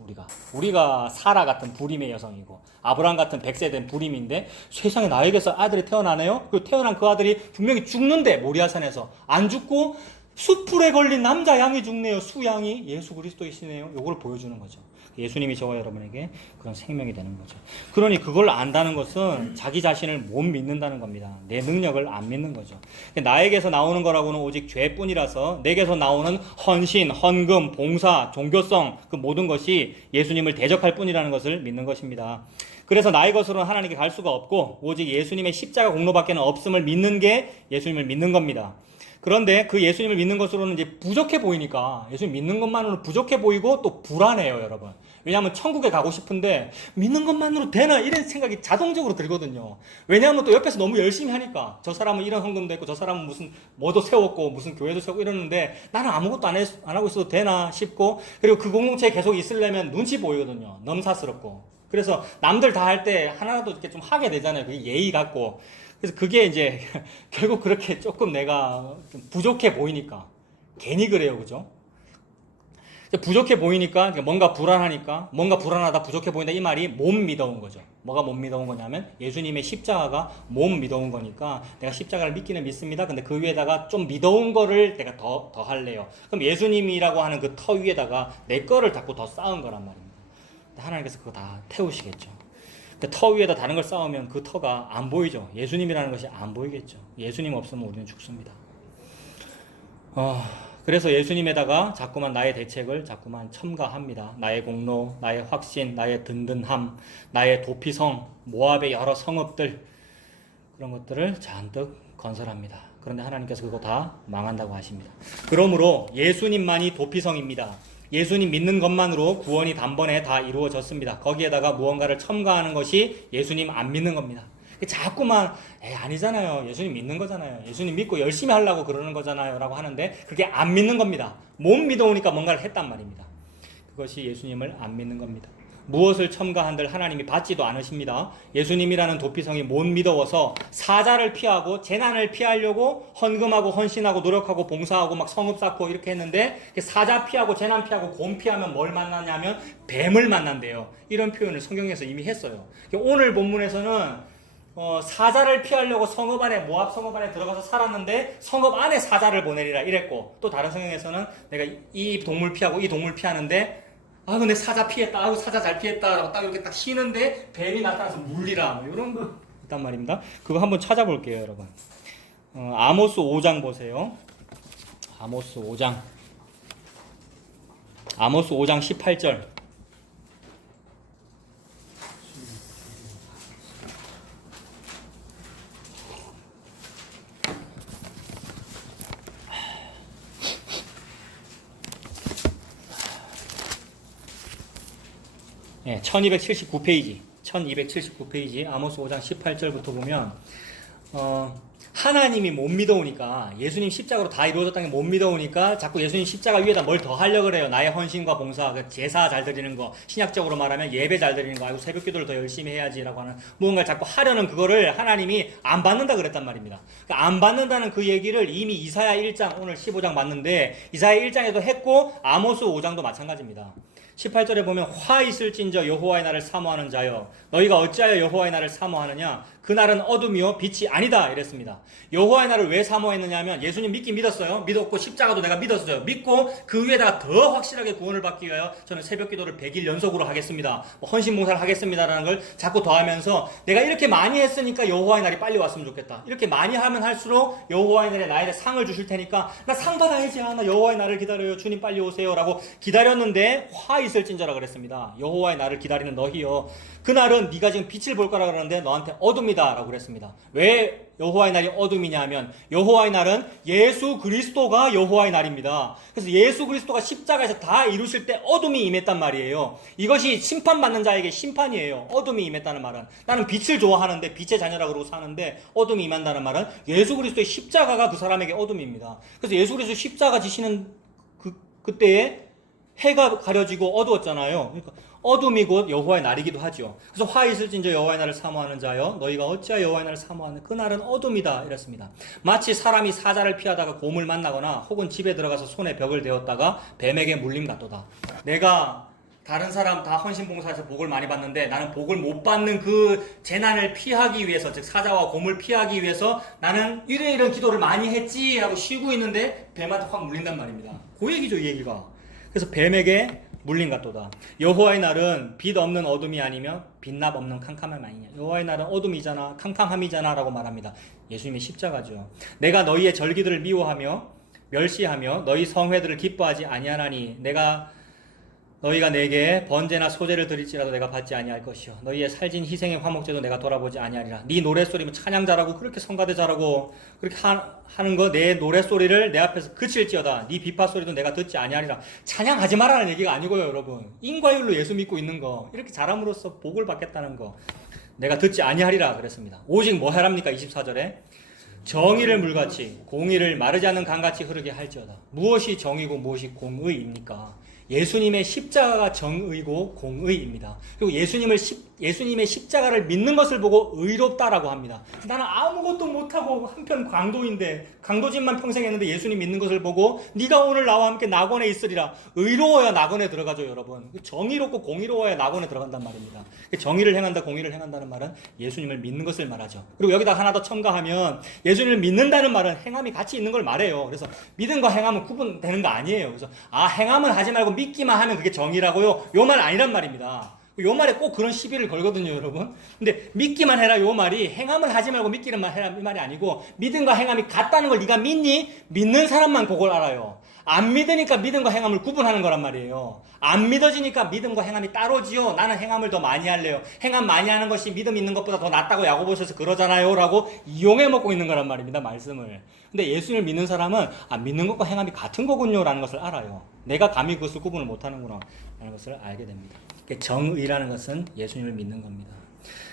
우리가 사라 같은 불임의 여성이고 아브라함 같은 100세 된 불임인데 세상에 나에게서 아들이 태어나네요. 그 태어난 그 아들이 분명히 죽는데 모리아산에서 안 죽고 수풀에 걸린 남자 양이 죽네요. 수양이 예수 그리스도이시네요. 요걸 보여주는 거죠. 예수님이 저와 여러분에게 그런 생명이 되는 거죠. 그러니 그걸 안다는 것은 자기 자신을 못 믿는다는 겁니다. 내 능력을 안 믿는 거죠. 나에게서 나오는 거라고는 오직 죄뿐이라서 내게서 나오는 헌신, 헌금, 봉사, 종교성 그 모든 것이 예수님을 대적할 뿐이라는 것을 믿는 것입니다. 그래서 나의 것으로는 하나님께 갈 수가 없고 오직 예수님의 십자가 공로밖에는 없음을 믿는 게 예수님을 믿는 겁니다. 그런데 그 예수님을 믿는 것으로는 이제 부족해 보이니까 예수님 믿는 것만으로는 부족해 보이고 또 불안해요, 여러분. 왜냐하면 천국에 가고 싶은데 믿는 것만으로 되나 이런 생각이 자동적으로 들거든요. 왜냐하면 또 옆에서 너무 열심히 하니까 저 사람은 이런 헌금도 했고 저 사람은 무슨 뭐도 세웠고 무슨 교회도 세우고 이러는데 나는 아무것도 안 하고 있어도 되나 싶고 그리고 그 공동체에 계속 있으려면 눈치 보이거든요. 넘사스럽고. 그래서 남들 다 할 때 하나라도 이렇게 좀 하게 되잖아요. 그게 예의 같고. 그래서 그게 이제 결국 그렇게 조금 내가 좀 부족해 보이니까 괜히 그래요, 그죠? 부족해 보이니까 뭔가 불안하니까 뭔가 불안하다 부족해 보인다 이 말이 못 믿어온 거죠. 뭐가 못 믿어온 거냐면 예수님의 십자가가 못 믿어온 거니까 내가 십자가를 믿기는 믿습니다. 근데 그 위에다가 좀 믿어온 거를 내가 더 할래요. 그럼 예수님이라고 하는 그 터 위에다가 내 거를 자꾸 더 쌓은 거란 말입니다. 하나님께서 그거 다 태우시겠죠. 터 위에다 다른 걸 쌓으면 그 터가 안 보이죠. 예수님이라는 것이 안 보이겠죠. 예수님 없으면 우리는 죽습니다. 그래서 예수님에다가 자꾸만 나의 대책을 자꾸만 첨가합니다. 나의 공로, 나의 확신, 나의 든든함, 나의 도피성, 모압의 여러 성읍들 그런 것들을 잔뜩 건설합니다. 그런데 하나님께서 그거 다 망한다고 하십니다. 그러므로 예수님만이 도피성입니다. 예수님 믿는 것만으로 구원이 단번에 다 이루어졌습니다. 거기에다가 무언가를 첨가하는 것이 예수님 안 믿는 겁니다. 자꾸만 아니잖아요. 예수님 믿는 거잖아요. 예수님 믿고 열심히 하려고 그러는 거잖아요. 라고 하는데 그게 안 믿는 겁니다. 못 믿어오니까 뭔가를 했단 말입니다. 그것이 예수님을 안 믿는 겁니다. 무엇을 첨가한들 하나님이 받지도 않으십니다. 예수님이라는 도피성이 못 믿어워서 사자를 피하고 재난을 피하려고 헌금하고 헌신하고 노력하고 봉사하고 막 성읍 쌓고 이렇게 했는데 사자 피하고 재난 피하고 곰 피하면 뭘 만나냐면 뱀을 만난대요. 이런 표현을 성경에서 이미 했어요. 오늘 본문에서는 사자를 피하려고 성읍 안에 모압 성읍 안에 들어가서 살았는데 성읍 안에 사자를 보내리라 이랬고 또 다른 성경에서는 내가 이 동물 피하고 이 동물 피하는데 근데 사자 피했다. 사자 잘 피했다. 라고 딱 이렇게 딱 쉬는데 뱀이 나타나서 물리라. 뭐 이런 거 있단 말입니다. 그거 한번 찾아볼게요, 여러분. 아모스 5장 보세요. 아모스 5장. 아모스 5장 18절. 네, 1279페이지. 1279페이지 아모스 5장 18절부터 보면 하나님이 못 믿어오니까 예수님 십자가로 다 이루어졌다는 게 못 믿어오니까 자꾸 예수님 십자가 위에다 뭘 더 하려고 그래요. 나의 헌신과 봉사, 제사 잘 드리는 거, 신약적으로 말하면 예배 잘 드리는 거, 아이고 새벽 기도를 더 열심히 해야지라고 하는 무언가를 자꾸 하려는 그거를 하나님이 안 받는다 그랬단 말입니다. 그러니까 안 받는다는 그 얘기를 이미 이사야 1장 오늘 15장 맞는데 이사야 1장에도 했고 아모스 5장도 마찬가지입니다. 18절에 보면 화 있을진저 여호와의 날을 사모하는 자여 너희가 어찌하여 여호와의 날을 사모하느냐 그날은 어둠이요 빛이 아니다 이랬습니다. 여호와의 날을 왜 사모했느냐 하면 예수님 믿긴 믿었어요. 믿었고 십자가도 내가 믿었어요. 믿고 그 위에다가 더 확실하게 구원을 받기 위하여 저는 새벽 기도를 100일 연속으로 하겠습니다. 헌신 봉사를 하겠습니다라는 걸 자꾸 더하면서 내가 이렇게 많이 했으니까 여호와의 날이 빨리 왔으면 좋겠다. 이렇게 많이 하면 할수록 여호와의 날에 나에게 상을 주실 테니까 나 상 받아야지. 나 여호와의 날을 기다려요. 주님 빨리 오세요 라고 기다렸는데 화 있을진저라 그랬습니다. 여호와의 날을 기다리는 너희여 그날은 네가 지금 빛을 볼 거라 그러는데 너한테 어둠이다 라고 그랬습니다. 왜 여호와의 날이 어둠이냐 하면 여호와의 날은 예수 그리스도가 여호와의 날입니다. 그래서 예수 그리스도가 십자가에서 다 이루실 때 어둠이 임했단 말이에요. 이것이 심판받는 자에게 심판이에요. 어둠이 임했다는 말은 나는 빛을 좋아하는데 빛의 자녀라 그러고 사는데 어둠이 임한다는 말은 예수 그리스도의 십자가가 그 사람에게 어둠입니다. 그래서 예수 그리스도 십자가 지시는 그때에 해가 가려지고 어두웠잖아요. 그러니까 어둠이 곧 여호와의 날이기도 하죠. 그래서 화 있을진저 여호와의 날을 사모하는 자여 너희가 어찌하여 여호와의 날을 사모하는 그 날은 어둠이다 이랬습니다. 마치 사람이 사자를 피하다가 곰을 만나거나 혹은 집에 들어가서 손에 벽을 대었다가 뱀에게 물림 같도다. 내가 다른 사람 다 헌신봉사에서 복을 많이 받는데 나는 복을 못 받는 그 재난을 피하기 위해서 즉 사자와 곰을 피하기 위해서 나는 이런 기도를 많이 했지 하고 쉬고 있는데 뱀한테 확 물린단 말입니다. 그 얘기죠 이 얘기가. 그래서 뱀에게 물림 같도다. 여호와의 날은 빛 없는 어둠이 아니며 빛납 없는 캄캄함이 아니냐. 여호와의 날은 어둠이잖아 캄캄함이잖아 라고 말합니다. 예수님의 십자가죠. 내가 너희의 절기들을 미워하며 멸시하며 너희 성회들을 기뻐하지 아니하나니 너희가 내게 번제나 소제를 드릴지라도 내가 받지 아니할 것이요 너희의 살진 희생의 화목제도 내가 돌아보지 아니하리라. 네 노랫소리면 찬양 잘하고 그렇게 성가대 잘하고 그렇게 하는 거 내 노랫소리를 내 앞에서 그칠지어다. 네 비파소리도 내가 듣지 아니하리라. 찬양하지 말라는 얘기가 아니고요 여러분. 인과율로 예수 믿고 있는 거 이렇게 잘함으로써 복을 받겠다는 거 내가 듣지 아니하리라 그랬습니다. 오직 뭐 하랍니까 24절에 정의를 물같이 공의를 마르지 않는 강같이 흐르게 할지어다. 무엇이 정의고 무엇이 공의입니까? 예수님의 십자가가 정의고 공의입니다. 그리고 예수님의 십자가를 믿는 것을 보고 의롭다라고 합니다. 나는 아무것도 못하고 한편 강도인데 강도짓만 평생 했는데 예수님 믿는 것을 보고 네가 오늘 나와 함께 낙원에 있으리라. 의로워야 낙원에 들어가죠 여러분. 정의롭고 공의로워야 낙원에 들어간단 말입니다. 정의를 행한다 공의를 행한다는 말은 예수님을 믿는 것을 말하죠. 그리고 여기다 하나 더 첨가하면 예수님을 믿는다는 말은 행함이 같이 있는 걸 말해요. 그래서 믿음과 행함은 구분되는 거 아니에요. 그래서 행함은 하지 말고 믿기만 하면 그게 정의라고요? 요 말 아니란 말입니다. 요 말에 꼭 그런 시비를 걸거든요 여러분. 근데 믿기만 해라 요 말이 행함을 하지 말고 믿기는 해라 이 말이 아니고 믿음과 행함이 같다는 걸 네가 믿니? 믿는 사람만 그걸 알아요. 안 믿으니까 믿음과 행함을 구분하는 거란 말이에요. 안 믿어지니까 믿음과 행함이 따로지요. 나는 행함을 더 많이 할래요. 행함 많이 하는 것이 믿음 있는 것보다 더 낫다고 야고보서에서 그러잖아요 라고 이용해 먹고 있는 거란 말입니다 말씀을. 근데 예수를 믿는 사람은 믿는 것과 행함이 같은 거군요 라는 것을 알아요. 내가 감히 그것을 구분을 못하는구나 라는 것을 알게 됩니다. 정의라는 것은 예수님을 믿는 겁니다.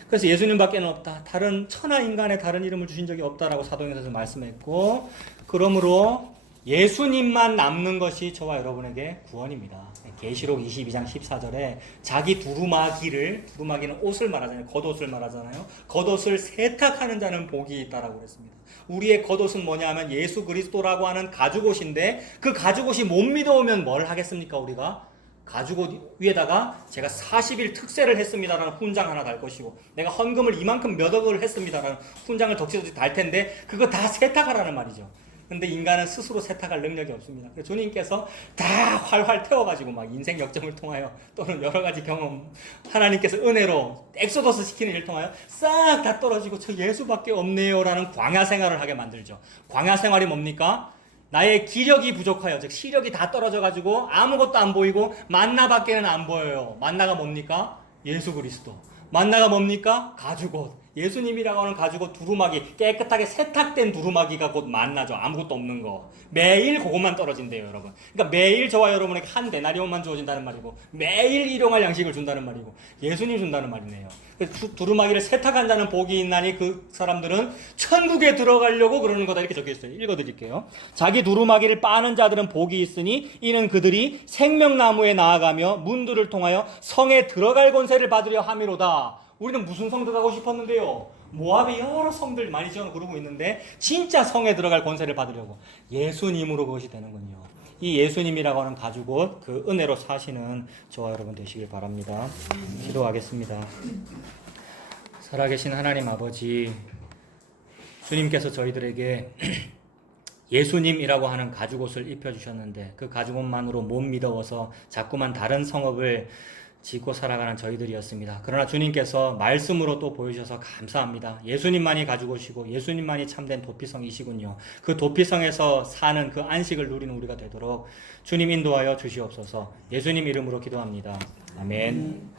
그래서 예수님밖에는 없다. 다른 천하 인간의 다른 이름을 주신 적이 없다라고 사도행전에서 말씀했고 그러므로 예수님만 남는 것이 저와 여러분에게 구원입니다. 계시록 22장 14절에 자기 두루마기는 옷을 말하잖아요. 겉옷을 말하잖아요. 겉옷을 세탁하는 자는 복이 있다라고 그랬습니다. 우리의 겉옷은 뭐냐 하면 예수 그리스도라고 하는 가죽옷인데 그 가죽옷이 못 믿어오면 뭘 하겠습니까 우리가? 가죽옷 위에다가 제가 40일 특세를 했습니다라는 훈장 하나 달 것이고 내가 헌금을 이만큼 몇 억을 했습니다라는 훈장을 덕지덕지 달 텐데 그거 다 세탁하라는 말이죠. 근데 인간은 스스로 세탁할 능력이 없습니다. 그래서 주님께서 다 활활 태워가지고 막 인생 역정을 통하여 또는 여러 가지 경험 하나님께서 은혜로 엑소더스 시키는 일을 통하여 싹 다 떨어지고 저 예수밖에 없네요라는 광야 생활을 하게 만들죠. 광야 생활이 뭡니까? 나의 기력이 부족하여 즉 시력이 다 떨어져가지고 아무것도 안 보이고 만나밖에는 안 보여요. 만나가 뭡니까? 예수 그리스도. 만나가 뭡니까? 가죽옷. 예수님이라고 하는 가지고 두루마기, 깨끗하게 세탁된 두루마기가 곧 만나죠. 아무것도 없는 거. 매일 그것만 떨어진대요, 여러분. 그러니까 매일 저와 여러분에게 한 데나리온만 주어진다는 말이고, 매일 일용할 양식을 준다는 말이고, 예수님 준다는 말이네요. 그래서 두루마기를 세탁한다는 복이 있나니 그 사람들은 천국에 들어가려고 그러는 거다. 이렇게 적혀 있어요. 읽어드릴게요. 자기 두루마기를 빠는 자들은 복이 있으니 이는 그들이 생명나무에 나아가며 문들을 통하여 성에 들어갈 권세를 받으려 함이로다. 우리는 무슨 성 들어가고 싶었는데요? 모압에 여러 성들 많이 지어놓고 그러고 있는데 진짜 성에 들어갈 권세를 받으려고 예수님으로 그것이 되는군요. 이 예수님이라고 하는 가지고 그 은혜로 사시는 저와 여러분 되시길 바랍니다. 기도하겠습니다. 살아계신 하나님 아버지, 주님께서 저희들에게 예수님이라고 하는 가죽옷을 입혀주셨는데 그 가죽옷만으로 못 믿어서 자꾸만 다른 성읍을 짓고 살아가는 저희들이었습니다. 그러나 주님께서 말씀으로 또 보여주셔서 감사합니다. 예수님만이 가죽옷이고 예수님만이 참된 도피성이시군요. 그 도피성에서 사는 그 안식을 누리는 우리가 되도록 주님 인도하여 주시옵소서. 예수님 이름으로 기도합니다. 아멘.